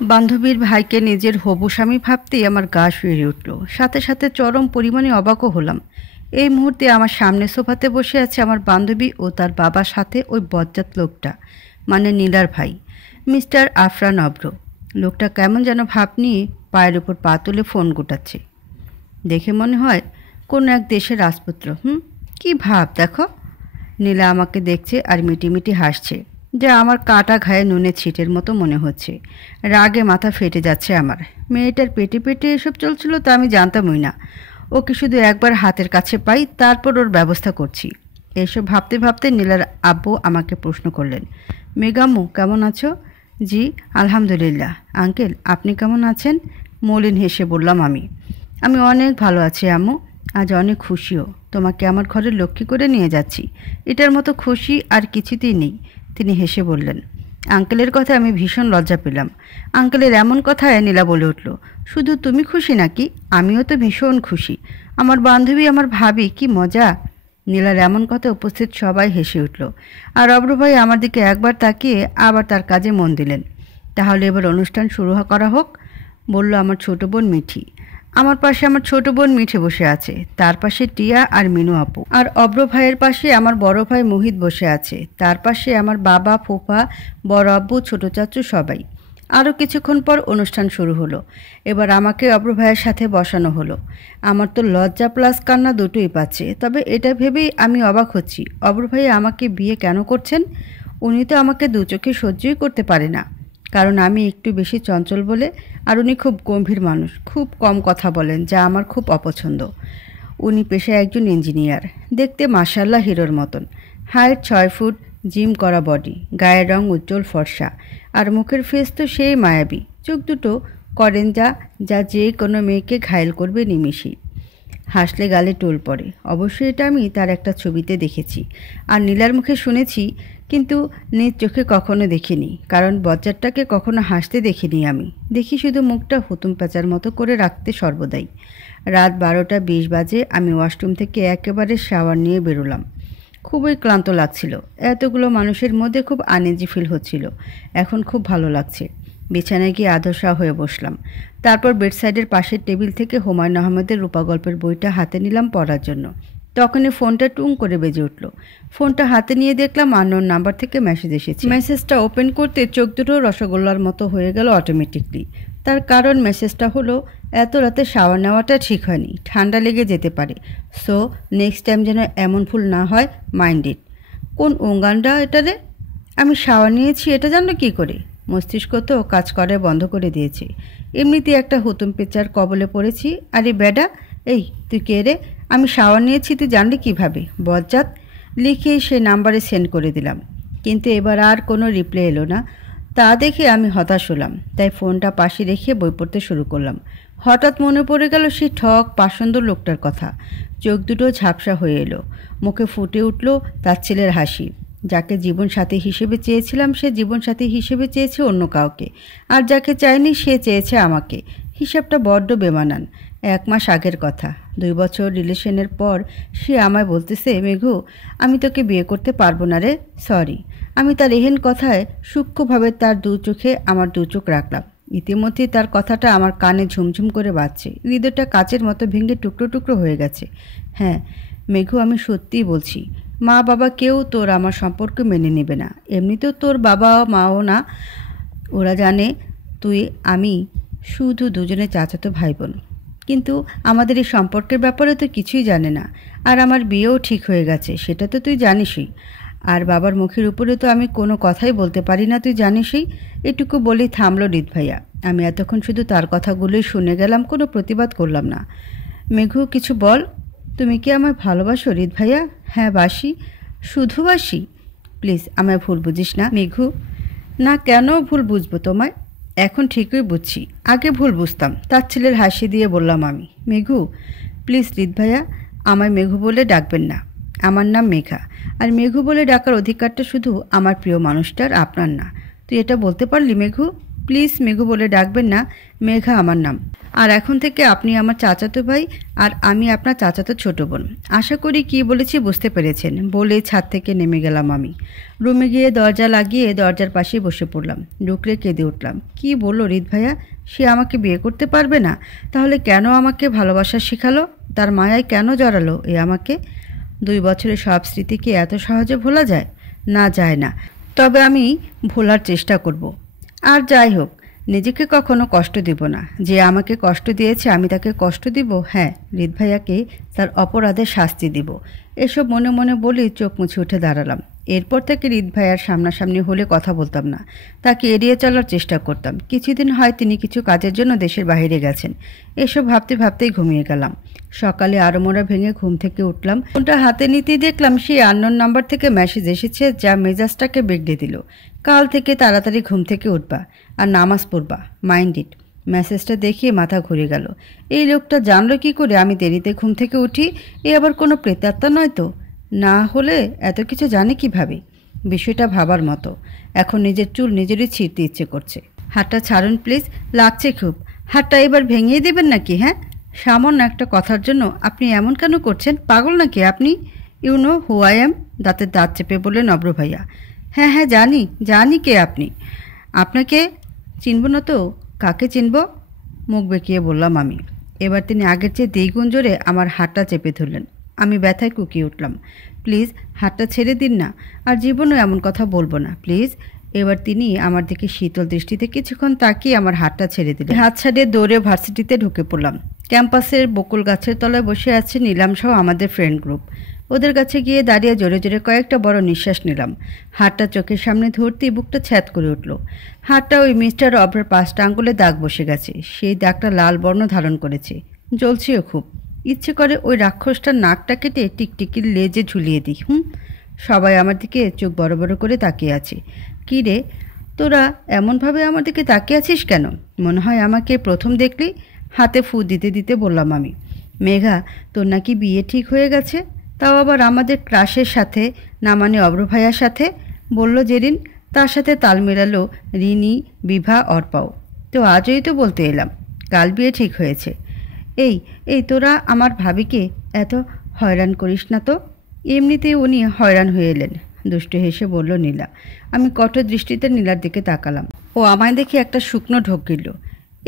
বান্ধবীর ভাইকে নিজের হবু স্বামী ভাবতেই আমার গা শিউরে উঠল। সাথে সাথে চরম পরিমাণে অবাকও হলাম। এই মুহূর্তে আমার সামনে সোফাতে বসে আছে আমার বান্ধবী ও তার বাবার সাথে ওই বজ্জাত লোকটা, মানে নীলার ভাই, মিস্টার আফরান অব্র। লোকটা কেমন যেন ভাব নিয়ে পায়ের উপর পা তুলে ফোন গোটাচ্ছে। দেখে মনে হয় কোনো এক দেশের রাজপুত্র। কি ভাব দেখো। নীলা আমাকে দেখছে আর মিটিমিটি হাসছে, যা আমার কাটা ঘায়ে নুনের ছিটের মতো মনে হচ্ছে। রাগে মাথা ফেটে যাচ্ছে আমার। মেয়েটার পেটে পেটে এসব চলছিল তা আমি জানতামই না। ওকে শুধু একবার হাতের কাছে পাই, তারপর ওর ব্যবস্থা করছি। এসব ভাবতে ভাবতে নীলার আব্বু আমাকে প্রশ্ন করলেন, মেগাম্মু কেমন আছো? জি আলহামদুলিল্লাহ। আঙ্কেল আপনি কেমন আছেন? মলিন হেসে বললাম আমি। আমি অনেক ভালো আছি আম্মু, আজ অনেক খুশিও। তোমাকে আমার ঘরে লক্ষ্মী করে নিয়ে যাচ্ছি। এটার মতো খুশি আর কিছুতেই নেই। তিনি হেসে বললেন। আঙ্কেলের কথায় আমি ভীষণ লজ্জা পেলাম। আঙ্কেলের এমন কথায় নীলা বলে উঠল, শুধু তুমি খুশি নাকি? আমিও তো ভীষণ খুশি। আমার বান্ধবী, আমার ভাবি, কি মজা। নীলার এমন কথা উপস্থিত সবাই হেসে উঠল। আর অব্র ভাই আমার দিকে একবার তাকিয়ে আবার তার কাজে মন দিলেন। তাহলে এবার অনুষ্ঠান শুরু করা হোক, বলল আমার ছোট বোন মিঠি। আমার পাশে আমার ছোট বোন মিঠে বসে আছে, তার পাশে টিয়া আর মিনু আপু। আর অব্র ভাইয়ের পাশে আমার বড় ভাই মোহিত বসে আছে, তার পাশে আমার বাবা, ফুফা, বড় আব্বু, ছোট চাচু সবাই। আরও কিছুক্ষণ পর অনুষ্ঠান শুরু হলো। এবার আমাকে অব্র ভাইয়ের সাথে বসানো হলো। আমার তো লজ্জা প্লাস কান্না দুটোই পাচ্ছে। তবে এটা ভেবেই আমি অবাক হচ্ছি, অব্র ভাই আমাকে বিয়ে কেন করছেন? উনি তো আমাকে দু চোখে সহ্যই করতে পারে না, কারণ আমি একটু বেশি চঞ্চল বলে। আর উনি খুব গম্ভীর মানুষ, খুব কম কথা বলেন, যা আমার খুব অপছন্দ। উনি পেশায় একজন ইঞ্জিনিয়ার, দেখতে মাশাআল্লাহ হিরোর মতন। হাইট 6 ফুট, জিম করা বডি, গায়ের রং উজ্জ্বল ফর্সা, আর মুখের ফেস তো সেই মায়াবী। চোখ দুটো করেন যা যা যে কোনো মেয়েকে ঘায়েল করবে নিমিষেই। হাসলে গালে টোল পড়ে। অবশ্যই এটা আমি তার একটা ছবিতে দেখেছি আর নীলার মুখে শুনেছি, কিন্তু নিজ চোখে কখনো দেখিনি। কারণ বজ্জারটাকে কখনো হাসতে দেখিনি আমি। দেখি শুধু মুখটা হুতুম প্যাঁচার মতো করে রাখতে সর্বদাই। রাত 12টা 20 বাজে আমি ওয়াশরুম থেকে একেবারে শাওয়ার নিয়ে বেরোলাম। খুবই ক্লান্ত লাগছিল। এতগুলো মানুষের মধ্যে খুব আনইজি ফিল হচ্ছিল। এখন খুব ভালো লাগছে। বিছানায় গিয়ে আধশা হয়ে বসলাম। তারপর বেডসাইডের পাশের টেবিল থেকে হুমায়ুন আহমেদের রূপা গল্পের বইটা হাতে নিলাম পড়ার জন্য। তখনই ফোনটা টুং করে বেজে উঠল। ফোনটা হাতে নিয়ে দেখলাম আননোন নাম্বার থেকে মেসেজ এসেছে। মেসেজটা ওপেন করতে চোখ দুটো রসগোল্লার মতো হয়ে গেল অটোমেটিকলি। তার কারণ মেসেজটা হলো, এত রাতে শাওয়ার নেওয়াটা ঠিক হয়নি, ঠান্ডা লেগে যেতে পারে। সো নেক্সট টাইম যেন এমন ভুল না হয়, মাইন্ড ইট। কোন উঙ্গানটা এটা রে? আমি শাওয়ার নিয়েছি এটা জানলো কী করে? মস্তিষ্ক তো কাজ করে বন্ধ করে দিয়েছে। এমনিতেই একটা হুতুম পেঁচার কবলে পড়েছি। আরে বেডা, এই তুই কে রে? আমি শাওয়ার নিয়েছি তুই জানলি কীভাবে? বজ্জাত। লিখে সে নাম্বারে সেন্ড করে দিলাম, কিন্তু এবার আর কোনো রিপ্লাই এলো না। তা দেখে আমি হতাশ হলাম, তাই ফোনটা পাশে রেখে বই পড়তে শুরু করলাম। হঠাৎ মনে পড়ে গেল সেই ঠক পাষণ্ড লোকটার কথা। চোখ দুটো ঝাপসা হয়ে এলো, মুখে ফুটে উঠল তার ছেলের হাসি। যাকে জীবনসাথী হিসেবে চেয়েছিলাম সে জীবনসাথী হিসেবে চেয়েছে অন্য কাউকে, আর যাকে চাইনি সে চেয়েছে আমাকে। হিসাবটা বড্ড বেমানান। 1 মাস আগের কথা, 2 বছর রিলেশনের পর সে আমায় বলতেছে, মেঘু আমি তোকে বিয়ে করতে পারবো না রে, সরি। আমি তার এহেন কথায় সূক্ষ্মভাবে তার দু চোখে আমার দু চোখ রাখলাম। ইতিমধ্যেই তার কথাটা আমার কানে ঝুমঝুম করে বাজছে। হৃদয়টা কাচের মতো ভেঙে টুকরো টুকরো হয়ে গেছে। হ্যাঁ মেঘু, আমি সত্যিই বলছি, মা বাবা কেউ তোর আমার সম্পর্ক মেনে নেবে না। এমনিতেও তোর বাবা মাও না। ওরা জানে তুই আমি শুধু দুজনে চাচাতো ভাই বোন, কিন্তু আমাদের এই সম্পর্কের ব্যাপারে তো কিছুই জানে না। আর আমার বিয়েও ঠিক হয়ে গেছে, সেটা তো তুই জানিসই। আর বাবার মুখের উপরে তো আমি কোনো কথাই বলতে পারি না, তুই জানিসই। এটুকু বলেই থামলো রিত ভাইয়া। আমি এতক্ষণ শুধু তার কথাগুলোই শুনে গেলাম, কোনো প্রতিবাদ করলাম না। মেঘু কিছু বল। তুমি কি আমায় ভালোবাসো রিত ভাইয়া? হ্যাঁ বাসি, শুধু বাসি। প্লিজ আমায় ভুল বুঝিস না মেঘু। না, কেন ভুল বুঝবো তোমায়? এখন ঠিকই বুঝছি, আগে ভুল বুঝতাম। তার ছেলের হাসি দিয়ে বললাম আমি। মেঘু প্লিজ রিত ভাইয়া, আমায় মেঘু বলে ডাকবেন না। আমার নাম মেঘা, আর মেঘু বলে ডাকার অধিকারটা শুধু আমার প্রিয় মানুষটার, আপনার না। তুই এটা বলতে পারলি মেঘু? প্লিজ মেঘু বলে ডাকবেন না, মেঘা আমার নাম। আর এখন থেকে আপনি আমার চাচাতো ভাই আর আমি আপনার চাচাতো ছোট বোন। আশা করি কি বলেছি বুঝতে পেরেছেন। বলে ছাদ থেকে নেমে গেলাম আমি। রুমে গিয়ে দরজা লাগিয়ে দরজার পাশে বসে পড়লাম। ডুকরে কেঁদে উঠলাম। কি বলল রিত ভাইয়া? সে আমাকে বিয়ে করতে পারবে না? তাহলে কেন আমাকে ভালোবাসা শেখালো? তার মায়ায় কেন জড়ালো এ আমাকে? 2 বছরের সব স্মৃতি কি এত সহজে ভোলা যায়? না, যায় না। তবে আমি ভোলার চেষ্টা করব। আর যাই হোক, নিজেকে কখনো কষ্ট দিব না। যে আমাকে কষ্ট দিয়েছে আমি তাকে কষ্ট দিব? হ্যাঁ, রিত ভাইয়াকে তার অপরাধের শাস্তি দিব। এসব মনে মনে বলে চোখ মুছে উঠে দাঁড়ালাম। এরপর থেকে রিত ভাইয়ার সামনাসামনি হলে কথা বলতাম না, তাকে এড়িয়ে চলার চেষ্টা করতাম। কিছুদিন হয় তিনি কিছু কাজের জন্য দেশের বাইরে গেছেন। এসব ভাবতে ভাবতেই ঘুমিয়ে গেলাম। সকালে আড়মোড়া ভেঙে ঘুম থেকে উঠলাম। ফোনটা হাতে নিতেই দেখলাম সেই আননোন নাম্বার থেকে মেসেজ এসেছে, যা মেজাজটাকে বিগড়ে দিল। কাল থেকে তাড়াতাড়ি ঘুম থেকে উঠবা আর নামাজ পড়বা, মাইন্ড ইট। মেসেজটা দেখিয়ে মাথা ঘুরে গেল। এই লোকটা জানলো কি করে আমি দেরিতে ঘুম থেকে উঠি? এ আবার কোনো প্রেতাত্মা নয় তো? না হলে এত কিছু জানে কিভাবে? বিষয়টা ভাবার মতো। এখন নিজের চুল নিজেরই ছিঁড়তে ইচ্ছে করছে। হাতটা ছাড়ুন প্লিজ, লাগছে খুব। হাতটা এবার ভেঙেই দেবেন নাকি? হ্যাঁ, সামান্য একটা কথার জন্য আপনি এমন কেন করছেন? পাগল নাকি আপনি? You know who I am? দাঁতের দাঁত চেপে বললেন অব্র ভাইয়া। হ্যাঁ হ্যাঁ, জানি জানি কে আপনি। আপনাকে চিনব না তো কাকে চিনব? মুখ বেঁকিয়ে বললাম আমি। এবার তিনি আগের চেয়ে দ্বিগুণ জোরে আমার হাতটা চেপে ধরলেন। আমি ব্যথায় কুকিয়ে উঠলাম। প্লিজ হাতটা ছেড়ে দিন না, আর জীবনেও এমন কথা বলবো না, প্লিজ। এবার তিনি আমার দিকে শীতল দৃষ্টিতে কিছুক্ষণ তাকিয়ে আমার হাতটা ছেড়ে দিলেন। হাত ছাড়িয়ে দৌড়ে ভার্সিটিতে ঢুকে পড়লাম। ক্যাম্পাসের বকুল গাছের তলায় বসে আছে নীলামসহ আমাদের ফ্রেন্ড গ্রুপ। ওদের কাছে গিয়ে দাঁড়িয়ে জোরে জোরে কয়েকটা বড় নিঃশ্বাস নিলাম। হাতটা চোখের সামনে ধরতেই বুকটা ছ্যাদ করে উঠল। হাতটা ওই মিস্টার অব্রের 5টা আঙ্গুলে দাগ বসে গেছে। সেই দাগটা লাল বর্ণ ধারণ করেছে, জ্বলছেও খুব। ইচ্ছে করে ওই রাক্ষসটার নাকটা কেটে টিকটিকির লেজে ঝুলিয়ে দিই। সবাই আমার দিকে চোখ বড় বড় করে তাকিয়ে আছে। কী রে, তোরা এমনভাবে আমার দিকে তাকিয়ে আছিস কেন? মনে হয় আমাকে প্রথম দেখলি? হাতে ফু দিতে দিতে বললাম আমি। মেঘা, তোর নাকি বিয়ে ঠিক হয়ে গেছে? তাও আবার আমাদের ক্রাশের সাথে, না মানে অব্র ভাইয়ার সাথে, বলল জেরিন। তার সাথে তাল মেলালো রিনি, বিভা, অর্পাও। তো আজই তো বলতে এলাম কাল বিয়ে ঠিক হয়েছে। এই এই তোরা আমার ভাবিকে এত হয়রান করিস না তো। এমনিতেই উনি হয়রান হয়ে এলেন, দুষ্টু হেসে বলল নীলা। আমি কঠোর দৃষ্টিতে নীলার দিকে তাকালাম। ও আমায় দেখে একটা শুকনো ঢোক গিলল।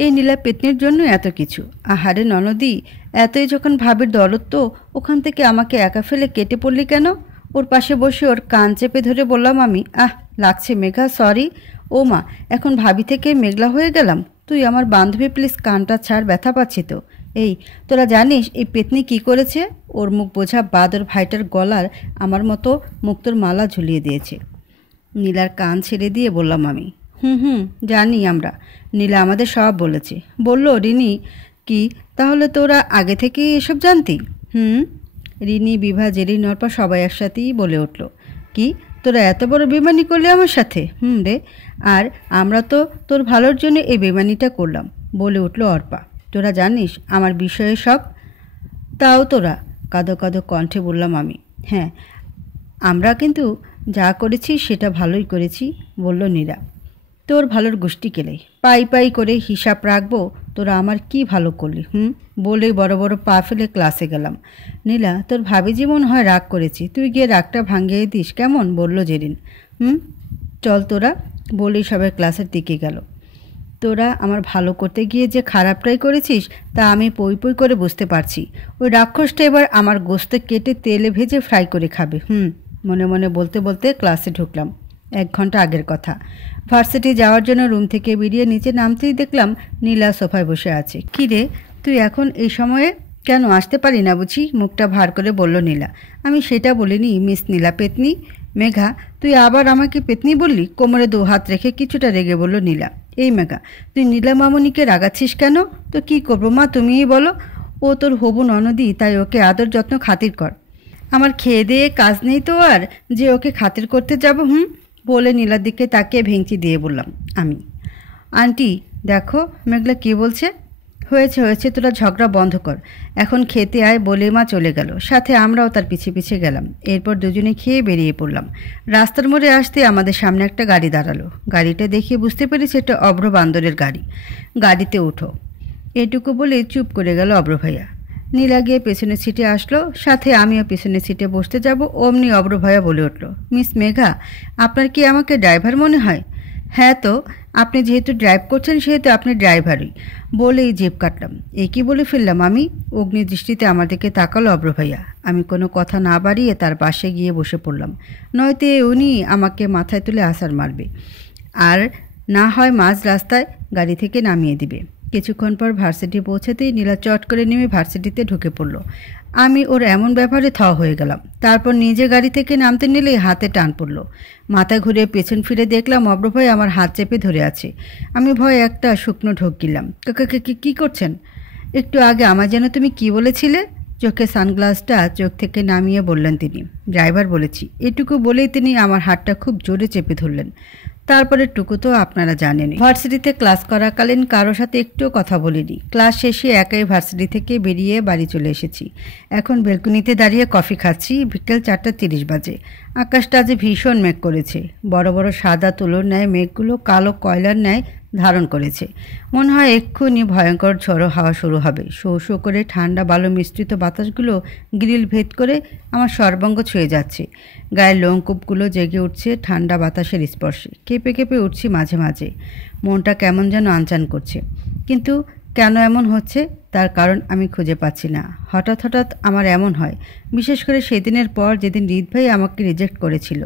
এই নীলা পেতনির জন্য এত কিছু। আহারে ননদি, এতই যখন ভাবির দরদ, ওখান থেকে আমাকে একা ফেলে কেটে পড়লি কেন? ওর পাশে বসে ওর কান চেপে ধরে বললাম আমি। লাগছে মেঘা, সরি। ও মা, এখন ভাবি থেকে মেঘলা হয়ে গেলাম। তুই আমার বান্ধবী, প্লিজ কানটা ছাড়, ব্যথা পাচ্ছি তো। এই তোরা জানিস এই পেতনি কি করেছে? ওর মুখ বোঝা বাদর ভাইটার গলার আমার মতো মুক্তোর মালা ঝুলিয়ে দিয়েছে। নীলার কান ছেড়ে দিয়ে বললাম আমি। জানি আমরা। নীলা আমাদের সব বলেছে। বলল রিনি। কি তাহলে তোরা আগে থেকেই এসব জানতি? রিনি, বিভা, জেরিন, অর্পা সবাই একসাথেই বলে উঠল। কি তোরা এত বড় বেমানি করলে আমার সাথে? রে, আর আমরা তো তোর ভালোর জন্য এই বেমানিটা করলাম, বলে উঠল অর্পা। তোরা জানিস আমার বিষয়ে সব? তাও তোরা? কাঁদো কাঁদো কণ্ঠে বললাম আমি। হ্যাঁ, আমরা কিন্তু যা করেছি সেটা ভালোই করেছি, বলল নীলা। তোর ভালোর গোষ্ঠী কেলে পাই পাই করে হিসাব রাখবো তোরা আমার কি ভালো করলি? বলেই বড় বড় পা ফেলে ক্লাসে গেলাম। নীলা, তোর ভাবি যেমন হয় রাগ করেছি, তুই গিয়ে রাগটা ভাঙিয়ে দিস কেমন, বলল জেরিন। চল তোরা, বলেই সবাই ক্লাসের দিকে গেল। তোরা আমার ভালো করতে গিয়ে যে খারাপটাই করেছিস তা আমি পই পই করে বুঝতে পারছি। ওই রাক্ষসটা এবার আমার গোস্ত কেটে তেলে ভেজে ফ্রাই করে খাবে। মনে মনে বলতে বলতে ক্লাসে ঢুকলাম। 1 ঘন্টা আগের কথা। ভার্সিটি যাওয়ার জন্য রুম থেকে বেরিয়ে নিচে নামতেই দেখলাম নীলা সোফায় বসে আছে। কী রে, তুই এখন এই সময়ে কেন আসতে পারি না বুঝি? মুখটা ভার করে বলল নীলা। আমি সেটা বলিনি মিস নীলা পেতনি। মেঘা, তুই আবার আমাকে পেতনি বললি? কোমরে 2 হাত রেখে কিছুটা রেগে বলল নীলা। এই মেঘা, তুই নীলা মামনিকে রাগাচ্ছিস কেন? তো কি করবো মা, তুমিই বলো। ও তোর হবু ননদি, তাই ওকে আদর যত্ন খাতির কর। আমার খেয়ে দিয়ে কাজ নেই তো আর যে ওকে খাতির করতে যাব? বলে নীলার দিকে তাকিয়ে ভেঙচি দিয়ে বললাম আমি। আন্টি দেখো মেঘলা কি বলছে। হয়েছে হয়েছে, তোরা ঝগড়া বন্ধ কর, এখন খেতে আয় বলে মা চলে গেল। সাথে আমরাও তার পিছে পিছে গেলাম। এরপর দুজনে খেয়ে বেরিয়ে পড়লাম। রাস্তার মোড়ে আসতে আমাদের সামনে একটা গাড়ি দাঁড়ালো। গাড়িটা দেখে বুঝতে পেরেছি এটা অভ্র বান্দরের গাড়ি। গাড়িতে উঠো, এটুকু বলে চুপ করে গেল অভ্র ভাইয়া। নীলা গিয়ে পেছনের সিটে আসলো, সাথে আমিও পেছনের সিটে বসতে যাব, অমনি অভ্র ভাইয়া বলে উঠল, মিস মেঘা, আপনার কি আমাকে ড্রাইভার মনে হয়? হ্যাঁ তো, আপনি যেহেতু ড্রাইভ করছেন সেহেতু আপনি ড্রাইভারই, বলেই জিভ কাটলাম। এ কি বলে ফেললাম আমি? অগ্নি দৃষ্টিতে আমার দিকে তাকালো অভ্র ভাইয়া। আমি কোনো কথা না বাড়িয়ে তার পাশে গিয়ে বসে পড়লাম। নয়তো উনি আমাকে মাথায় তুলে আছাড় মারবে, আর না হয় মাঝ রাস্তায় গাড়ি থেকে নামিয়ে দিবে। কিছুক্ষণ পর ভার্সিটি পৌঁছাতেই নীলা চট করে নেমে ভার্সিটিতে ঢুকে পড়ল। আমি ওর এমন ব্যাপারে থ হয়ে গেলাম। তারপর নিজে গাড়ি থেকে নামতে নিলেই হাতে টান পড়ল। মাথা ঘুরে পেছন ফিরে দেখলাম অভ্র ভাই আমার হাত চেপে ধরে আছে। আমি ভয়ে একটা শুকনো ঢোক গিলাম। কাকা কী করছেন? একটু আগে আমার যেন তুমি কি বলেছিলে? চোখে সানগ্লাসটা চোখ থেকে নামিয়ে বললেন তিনি। ড্রাইভার বলেছি। এটুকু বলেই তিনি আমার হাতটা খুব জোরে চেপে ধরলেন। তারপরে টুকু তো আপনারা জানেনই। ভার্সিটিতে ক্লাস করাকালীন কারোর সাথে একটুও কথা বলিনি। ক্লাস শেষে একাই ভার্সিটি থেকে বেরিয়ে বাড়ি চলে এসেছি। এখন বেলকনিতে দাঁড়িয়ে কফি খাচ্ছি। বিকেল 4:30 বাজে। আকাশটা আজ ভীষণ মেঘ করেছে। বড় বড় সাদা তুলোর ন্যায় মেঘগুলো কালো কয়লার ন্যায় ধারণ করেছে। মনে হয় এক্ষুনি ভয়ঙ্কর ঝড়ো হাওয়া শুরু হবে। শো শো করে ঠান্ডা বালু মিশ্রিত বাতাসগুলো গ্রিল ভেদ করে আমার সর্বাঙ্গ ছুঁয়ে যাচ্ছে। গায়ের লোমকূপগুলো জেগে উঠছে ঠান্ডা বাতাসের স্পর্শে। কেঁপে কেঁপে উঠছি মাঝে মাঝে। মনটা কেমন যেন আনচান করছে। কিন্তু কেন এমন হচ্ছে তার কারণ আমি খুঁজে পাচ্ছি না। হঠাৎ হঠাৎ আমার এমন হয়, বিশেষ করে সেদিনের পর যেদিন হৃদ ভাই আমাকে রিজেক্ট করেছিল।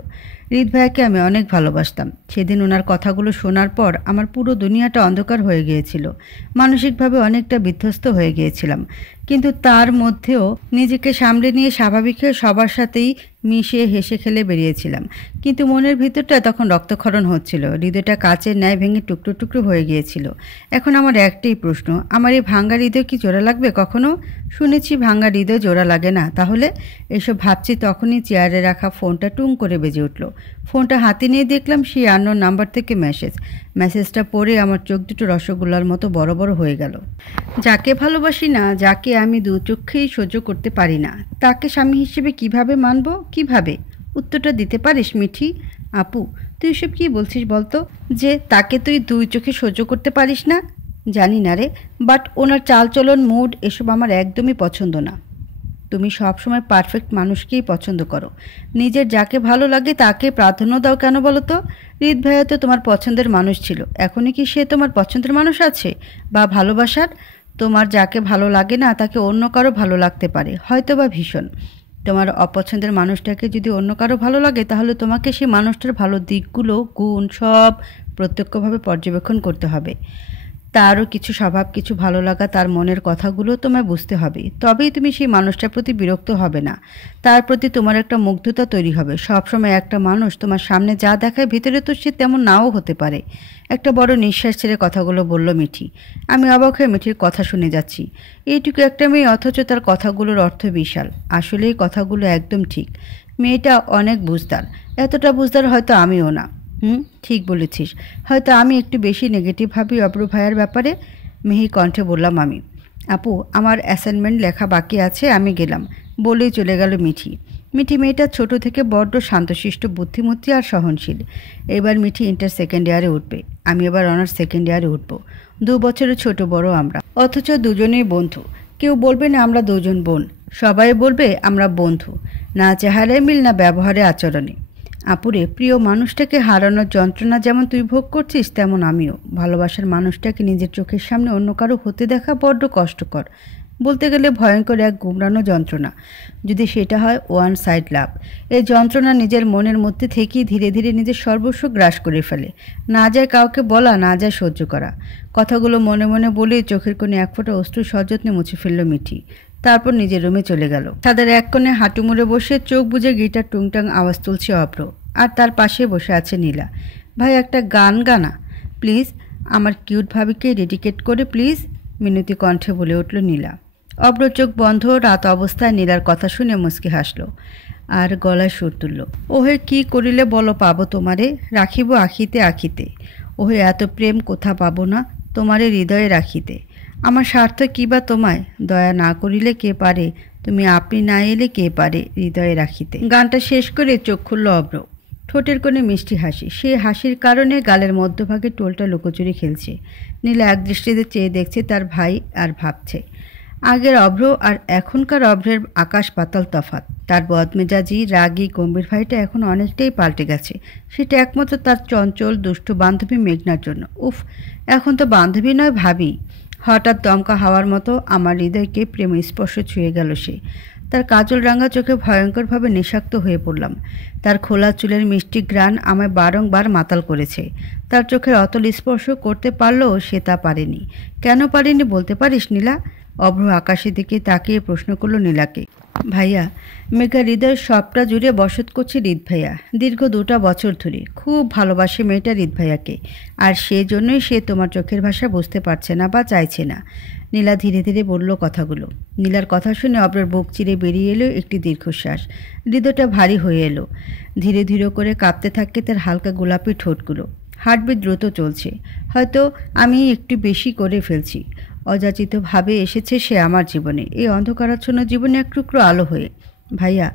হৃদ ভাইয়াকে আমি অনেক ভালোবাসতাম। সেদিন ওনার কথাগুলো শোনার পর আমার পুরো দুনিয়াটা অন্ধকার হয়ে গিয়েছিল। মানসিকভাবে অনেকটা বিধ্বস্ত হয়ে গিয়েছিলাম। কিন্তু তার মধ্যেও নিজেকে সামলে নিয়ে স্বাভাবিক হয়ে সবার সাথেই মিশে হেসে খেলে বেরিয়েছিলাম। কিন্তু মনের ভিতরটা তখন রক্তক্ষরণ হচ্ছিল। হৃদয়টা কাচের ন্যায় ভেঙে টুকরো টুকরো হয়ে গিয়েছিল। এখন আমার একটাই প্রশ্ন, আমার এই ভাঙ্গা হৃদয় কি জোড়া লাগবে কখনো? শুনেছি ভাঙ্গা হৃদয় জোড়া লাগে না। তাহলে এসব ভাবছি তখনই চেয়ারে রাখা ফোনটা টুং করে বেজে উঠল। ফোনটা হাতে নিয়ে দেখলাম সেই আননোন নাম্বার থেকে মেসেজটা পড়ে আমার চোখ দুটো রসগোল্লার মতো বড় বড় হয়ে গেল। যাকে ভালোবাসি না, যাকে আমি দু চোখেই সহ্য করতে পারি না, তাকে স্বামী হিসেবে কিভাবে মানব? কিভাবে? উত্তরটা দিতে পারিস মিঠি? আপু, তুই এসব কী বলছিস বলতো? যে তাকে তুই দুই চোখে সহ্য করতে পারিস না? জানি না রে, বাট ওনার চালচলন, মুড এসব আমার একদমই পছন্দ না। তুমি সবসময় পারফেক্ট মানুষকেই পছন্দ করো। নিজের যাকে ভালো লাগে তাকে প্রাধান্য দাও কেন বলো তো? হৃদ ভাইয়া তো তোমার পছন্দের মানুষ ছিল। এখনই কি সে তোমার পছন্দের মানুষ আছে? বা ভালোবাসার? তোমার যাকে ভালো লাগে না তাকে অন্য কারো ভালো লাগতে পারে, হয়তো বা ভীষণ। তোমার অপছন্দের মানুষটাকে যদি অন্য কারো ভালো লাগে তাহলে তোমাকে সেই মানুষটার ভালো দিকগুলো, গুণ সব প্রত্যক্ষভাবে পর্যবেক্ষণ করতে হবে। তারও কিছু স্বভাব, কিছু ভালো লাগা, তার মনের কথাগুলো তোমায় বুঝতে হবে। তবেই তুমি সেই মানুষটার প্রতি বিরক্ত হবে না। তার প্রতি তোমার একটা মুগ্ধতা তৈরি হবে। সবসময় একটা মানুষ তোমার সামনে যা দেখায় ভিতরে তো সে তেমন নাও হতে পারে। একটা বড় নিঃশ্বাস ছেড়ে কথাগুলো বলল মিঠি। আমি অবাক হয়ে মিঠির কথা শুনে যাচ্ছি। এইটুকু একটা মেয়ে, অথচ তার কথাগুলোর অর্থ বিশাল। আসলে এই কথাগুলো একদম ঠিক। মেয়েটা অনেক বুঝদার। এতটা বুঝদার হয়তো আমিও না। ঠিক বলেছিস। হয়তো আমি একটু বেশি নেগেটিভ ভাবি অভ্র ভাইয়ার ব্যাপারে। মিহি কণ্ঠে বললাম আমি। আপু, আমার অ্যাসাইনমেন্ট লেখা বাকি আছে, আমি গেলাম, বলেই চলে গেল মিঠি। মিঠি মেয়েটা ছোট থেকে বড্ড শান্তশিষ্ট, বুদ্ধিমতী আর সহনশীল। এবার মিঠি ইন্টার সেকেন্ড ইয়ারে উঠবে, আমি এবার অনার্স সেকেন্ড ইয়ারে উঠব। 2 বছরের ছোট বড় আমরা, অথচ দুজনেই বন্ধু। কেউ বলবে না আমরা দুজন বোন, সবাই বলবে আমরা বন্ধু। না চেহারায় মিল, না ব্যবহারে আচরণে। আপুরে, প্রিয় মানুষটাকে হারানোর যন্ত্রণা যেমন তুই ভোগ করছিস তেমন আমিও। ভালোবাসার মানুষটাকে নিজের চোখের সামনে অন্য কারো হতে দেখা বড্ড কষ্টকর, বলতে গেলে ভয়ঙ্কর এক গুমরানো যন্ত্রণা। যদি সেটা হয় ওয়ান সাইড লাভ, এই যন্ত্রণা নিজের মনের মধ্যে থেকেই ধীরে ধীরে নিজের সর্বস্ব গ্রাস করে ফেলে। না যায় কাউকে বলা, না যায় সহ্য করা। কথাগুলো মনে মনে বলেই চোখের কোণে এক ফোঁটা অশ্রু সযত্নে মুছে ফেলল মিঠি। তারপর নিজের রুমে চলে গেল। তাদের এক কোণে হাঁটু মুড়ে বসে চোখ বুজে গিটার টুংটাং আওয়াজ তুলছে অভ্র, আর তার পাশে বসে আছে নীলা। ভাই, একটা গান গানা প্লিজ, আমার কিউট ভাবিকে ডেডিকেট করে প্লিজ, মিনতি কণ্ঠে বলে উঠল নীলা। অভ্র চোখ বন্ধ, রাত অবস্থায় নীলার কথা শুনে মুচকি হাসল আর গলায় সুর তুলল। ওহে কি করিলে বলো পাবো তোমারে, রাখিব আখিতে আখিতে। ওহে এত প্রেম কোথা পাবো না, তোমারে হৃদয়ে রাখিতে। আমার স্বার্থ কী বা তোমায়? দয়া না করিলে কে পারে, তুমি আপনি না এলে কে পারে হৃদয়ে রাখিতে। গানটা শেষ করে চোখ খুলল অব্র। ঠোঁটের কোণে মিষ্টি হাসি, সেই হাসির কারণে গালের মধ্যভাগে টোলটা লুকোচুরি খেলছে। নীলা একদৃষ্টিতে চেয়ে দেখছে তার ভাই আর ভাবছে, আগের অভ্র আর এখনকার অভ্রের আকাশ পাতাল তফাৎ। তার বদমেজাজি রাগী গম্ভীর ভাইটা এখন অনেকটাই পাল্টে গেছে। সেটা একমাত্র তার চঞ্চল দুষ্টু বান্ধবী মেঘনার জন্য। উফ, এখন তো বান্ধবী নয় ভাবি। হঠাৎ দমকা হাওয়ার মতো আমার হৃদয়কে প্রেম স্পর্শ ছুঁয়ে গেল সে। তার কাজল রাঙা চোখে ভয়ঙ্করভাবে নেশাক্ত হয়ে পড়লাম। তার খোলা চুলের মিষ্টি ঘ্রাণ আমায় বারংবার মাতাল করেছে। তার চোখের অতল স্পর্শ করতে পারলেও সে তা পারেনি। কেন পারেনি বলতে পারিস নীলা? অভ্র আকাশের দিকে তাকিয়ে প্রশ্ন করল নীলাকে। ভাইয়া, মেঘা হৃদয়ের সবটা জুড়ে বসত করছে হৃদ ভাইয়া। দীর্ঘ 2টা বছর ধরে খুব ভালোবাসে মেয়েটা হৃদ ভাইয়াকে, আর সেই জন্যই সে তোমার চোখের ভাষা বুঝতে পারছে না বা চাইছে না। নীলা ধীরে ধীরে বলল কথাগুলো। নীলার কথা শুনে অব্রের বুক চিরে বেরিয়ে এলো একটি দীর্ঘশ্বাস। হৃদয়টা ভারী হয়ে এলো। ধীরে ধীরে করে কাঁপতে থাকে তার হালকা গোলাপি ঠোঁটগুলো। হার্টবিট দ্রুত চলছে। হয়তো আমি একটু বেশি করে ফেলছি। অযাচিতভাবে এসেছে সে আমার জীবনে, এই অন্ধকারাচ্ছন্ন জীবনে এক টুকরো আলো হয়ে। ভাইয়া,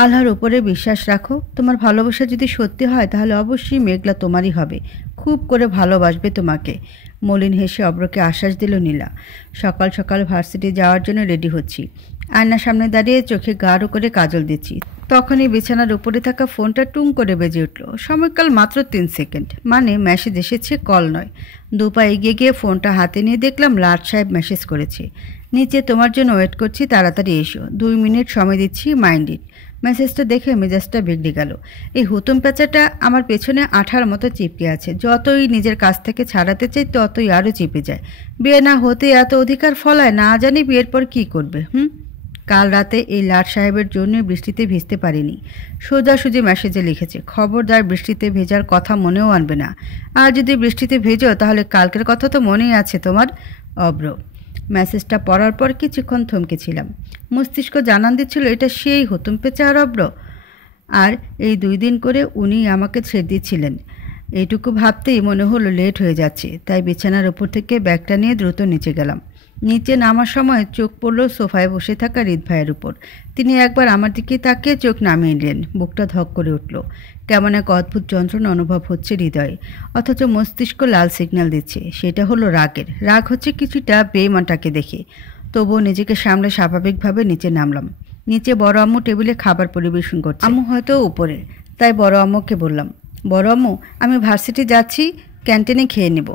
আল্লাহর উপরে বিশ্বাস রাখো। তোমার ভালোবাসা যদি সত্যি হয় তাহলে অবশ্যই মেঘলা তোমারই হবে। খুব করে ভালোবাসবে তোমাকে। মলিন হেসে অব্রকে আশ্বাস দিল নীলা। সকাল সকাল ভার্সিটি যাওয়ার জন্য রেডি হচ্ছি। আয়নার সামনে দাঁড়িয়ে চোখে গাঢ় করে কাজল দিচ্ছি। তখনই বিছানার উপরে থাকা ফোনটা টুং করে বেজে উঠল। সময়কাল মাত্র 3 সেকেন্ড, মানে মেসেজ এসেছে, কল নয়। 2 পা এগিয়ে গিয়ে ফোনটা হাতে নিয়ে দেখলাম লাট সাহেব মেসেজ করেছে, নিচে তোমার জন্য ওয়েট করছি, তাড়াতাড়ি এসো, 2 মিনিট সময় দিচ্ছি, মাইন্ড ইট। মেসেজটা দেখে মেজাজটা বিগড়ে গেল। এই হুতুম পেঁচাটা আমার পেছনে আঠার মতো চিপকে আছে। যতই নিজের কাছ থেকে ছাড়াতে চাই ততই আরও চিপে যায়। বিয়ে না হতে এত অধিকার ফলায়, না জানি বিয়ের পর কী করবে। কাল রাতে এই লাট সাহেবের জন্য বৃষ্টিতে ভিজতে পারিনি। সোজাসুজি মেসেজে লিখেছে, খবরদার বৃষ্টিতে ভেজার কথা মনেও আনবে না। আর যদি বৃষ্টিতে ভেজো তাহলে কালকের কথা তো মনেই আছে তোমার, অব্র। মেসেজটা পড়ার পর কিছুক্ষণ থমকেছিলাম। মস্তিষ্ক জানান দিচ্ছিল এটা সেই হুতুম পেঁচা আর অব্র। আর এই 2 দিন করে উনি আমাকে ছেড়ে দিচ্ছিলেন। এইটুকু ভাবতেই মনে হলো লেট হয়ে যাচ্ছে। তাই বিছানার উপর থেকে ব্যাগটা নিয়ে দ্রুত নিচে গেলাম। নিচে নামার সময় চোখ পড়ল সোফায় বসে থাকা হৃদ ভাইয়ের উপর। তিনি একবার আমার দিকে তাকিয়ে চোখ নামিয়ে নিলেন। বুকটা ধক করে উঠল। কেমন এক অদ্ভুত যন্ত্রণা অনুভব হচ্ছে হৃদয়ে, অথচ মস্তিষ্ক লাল সিগন্যাল দিচ্ছে। সেটা হলো রাগের। রাগ হচ্ছে কিছুটা বেঈমানটাকে দেখে। তবুও নিজেকে সামলে স্বাভাবিকভাবে নিচে নামলাম। নিচে বড় আম্মু টেবিলে খাবার পরিবেশন করছে। আম্মু হয়তো উপরে, তাই বড় আম্মুকে বললাম, বড় আম্মু, আমি ভার্সিটি যাচ্ছি, ক্যান্টিনে খেয়ে নেব।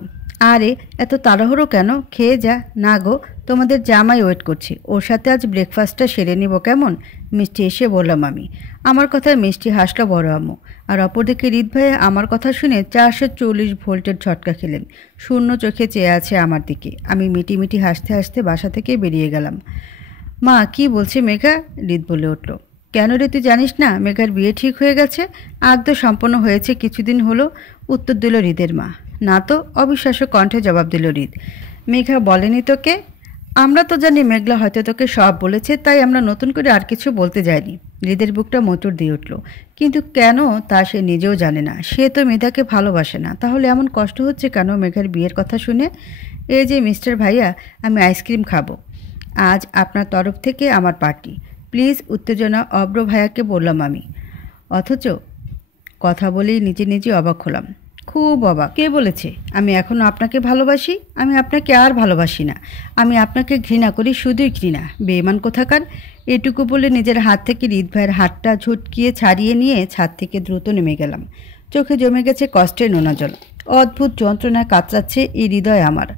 আরে এত তাড়াহুড়ো কেন? খেয়ে যা। না গো, তোমাদের জামাই ওয়েট করছি, ওর সাথে আজ ব্রেকফাস্টটা সেরে নিব কেমন? মিষ্টি এসে বললাম আমি। আমার কথায় মিষ্টি হাসল বড় আম্মু। আর অপরদিকে হৃদ ভাই আমার কথা শুনে 440 ভোল্টের ঝটকা খেলেন। শূন্য চোখে চেয়ে আছে আমার দিকে। আমি মিটি মিটি হাসতে হাসতে বাসা থেকে বেরিয়ে গেলাম। মা, কি বলছে মেঘা? হৃদ বলে উঠল। কেন রে, তুই জানিস না মেঘার বিয়ে ঠিক হয়ে গেছে? আদ্য সম্পন্ন হয়েছে কিছুদিন হলো, উত্তর দিল হৃদের মা। না তো, অবিশ্বাস্য কণ্ঠে জবাব দিল হৃদ। মেঘা বলেনি তোকে? আমরা তো জানি মেঘলা হয়তো তোকে সব বলেছে, তাই আমরা নতুন করে আর কিছু বলতে যাইনি। হৃদের বুকটা মোচড় দিয়ে উঠল। কিন্তু কেন তা সে নিজেও জানে না। সে তো মেধাকে ভালোবাসে না। তাহলে এমন কষ্ট হচ্ছে কেন মেঘার বিয়ের কথা শুনে? এই যে মিস্টার ভাইয়া, আমি আইসক্রিম খাবো। আজ আপনার তরফ থেকে আমার পার্টি। প্লিজ। উত্তেজনা অব্র ভাইয়াকে বললাম আমি। অথচ কথা বলেই নিজে নিজে অবাক হলাম। খুব অবাক। কে বলেছে আমি এখনও আপনাকে ভালোবাসি? আমি আপনাকে আর ভালোবাসি না। আমি আপনাকে ঘৃণা করি, শুধুই ঘৃণা। বেঈমান কোথাকার। এটুকু বলে নিজের হাত থেকে হৃদ ভাইয়ের হাতটা ঝুটকিয়ে ছাড়িয়ে নিয়ে ছাদ থেকে দ্রুত নেমে গেলাম। চোখে জমে গেছে কষ্টের নোনা জল। অদ্ভুত যন্ত্রণায় কাতরাচ্ছে এই হৃদয় আমার।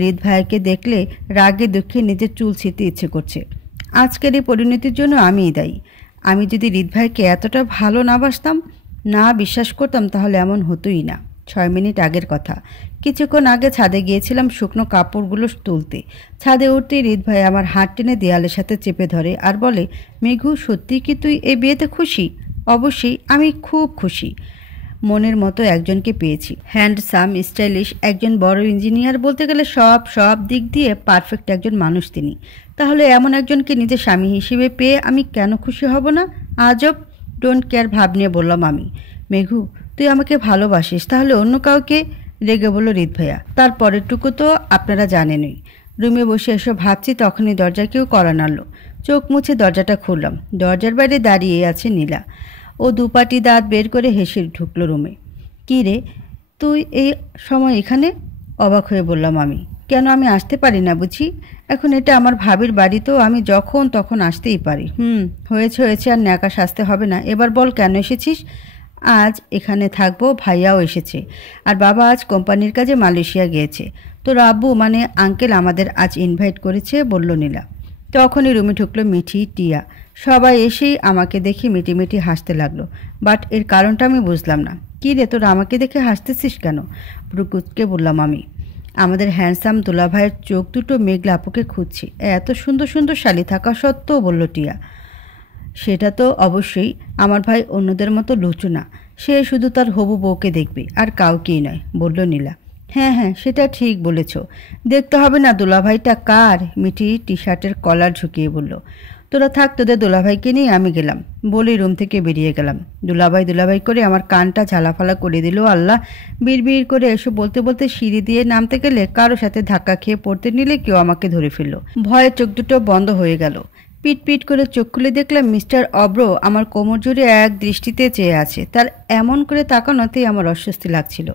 হৃদ ভাইকে দেখলে রাগে দুঃখে নিজের চুল ছিঁড়তে ইচ্ছে করছে। আজকের এই পরিণতির জন্য আমিই দায়ী। আমি যদি হৃদ ভাইকে এতটা ভালো না বাসতাম, না বিশ্বাস করতাম, তাহলে এমন হতোই না। 6 মিনিট আগের কথা। কিছুক্ষণ আগে ছাদে গিয়েছিলাম শুকনো কাপড়গুলো তুলতে। ছাদে উঠতেই হৃদ ভাই আমার হাত টেনে দেয়ালের সাথে চেপে ধরে আর বলে, মেঘু, সত্যি কি তুই এই বিয়েতে খুশি? অবশ্যই, আমি খুব খুশি। মনের মতো একজনকে পেয়েছি। হ্যান্ডসাম, স্টাইলিশ, একজন বড় ইঞ্জিনিয়ার, বলতে গেলে সব দিক দিয়ে পারফেক্ট একজন মানুষ তিনি। তাহলে এমন একজনকে নিজের স্বামী হিসেবে পেয়ে আমি কেন খুশি হব না? আজব। ডোন্ট কেয়ার ভাব নিয়ে বললাম আমি। মেঘু, তুই আমাকে ভালোবাসিস, তাহলে অন্য কাউকে? রেগে বলল হৃদ ভাইয়া। তার পরেরটুকু তো আপনারা জানেনই। রুমে বসে এসব ভাবছি, তখনই দরজা কেউ কড়া নাড়ল। চোখ মুছে দরজাটা খুললাম। দরজার বাইরে দাঁড়িয়ে আছে নীলা। ও দুপাটি দাঁত বের করে হেসে ঢুকলো রুমে। কী রে, তুই এই সময় এখানে? অবাক হয়ে বললাম আমি। কেন, আমি আসতে পারি না বুঝি? এখন এটা আমার ভাবির বাড়ি, তো আমি যখন তখন আসতেই পারি। হয়েছে হয়েছে, আর ন্যাকা সাজতে হবে না। এবার বল, কেন এসেছিস? আজ এখানে থাকবো, ভাইয়াও এসেছে, আর বাবা আজ কোম্পানির কাজে মালয়েশিয়া গিয়েছে। তোর আব্বু মানে আঙ্কেল আমাদের আজ ইনভাইট করেছে, বলল নীলা। তখনই রুমে ঢুকলো মিঠি, টিয়া। সবাই এসেই আমাকে দেখে মিটিমিটি হাসতে লাগলো। বাট এর কারণটা আমি বুঝলাম না। কী রে, তোরা আমাকে দেখে হাসতেছিস কেন? ব্রুকুচকে বললাম আমি। আমাদের হ্যান্ডসাম দুলাভাইয়ের চোখ দুটো মেঘলা আপুকে খুঁজছে, এত সুন্দর সুন্দর শালি থাকা সত্ত্বেও, বলল টিয়া। সেটা তো অবশ্যই, আমার ভাই অন্যদের মতো লুচু না। সে শুধু তার হবু বউকে দেখবে, আর কাউকেই নয়, বলল নীলা। হ্যাঁ হ্যাঁ, সেটা ঠিক বলেছ। দেখতে হবে না দুলাভাইটা কার? মিঠি টি শার্টের কলার ঝুঁকিয়ে বলল। তোরা থাক, তোদের দুলাভাইকে নিয়ে আমি গেলাম, বলেই রুম থেকে বেরিয়ে গেলাম। দুলাভাই দুলাভাই করে আমার কানটা ঝালাফালা করে দিল আল্লাহ। বিড়বিড় করে এসব বলতে বলতে সিঁড়ি দিয়ে নামতে গেলে কারো সাথে ধাক্কা খেয়ে পড়তে নিলে কেউ আমাকে ধরে ফেলল। ভয়ে চোখ দুটো বন্ধ হয়ে গেল। পিট পিট করে চোখ খুলে দেখলাম মিস্টার অব্র আমার কোমর জুড়ে এক দৃষ্টিতে চেয়ে আছে। তার এমন করে তাকানোতেই আমার অস্বস্তি লাগছিল।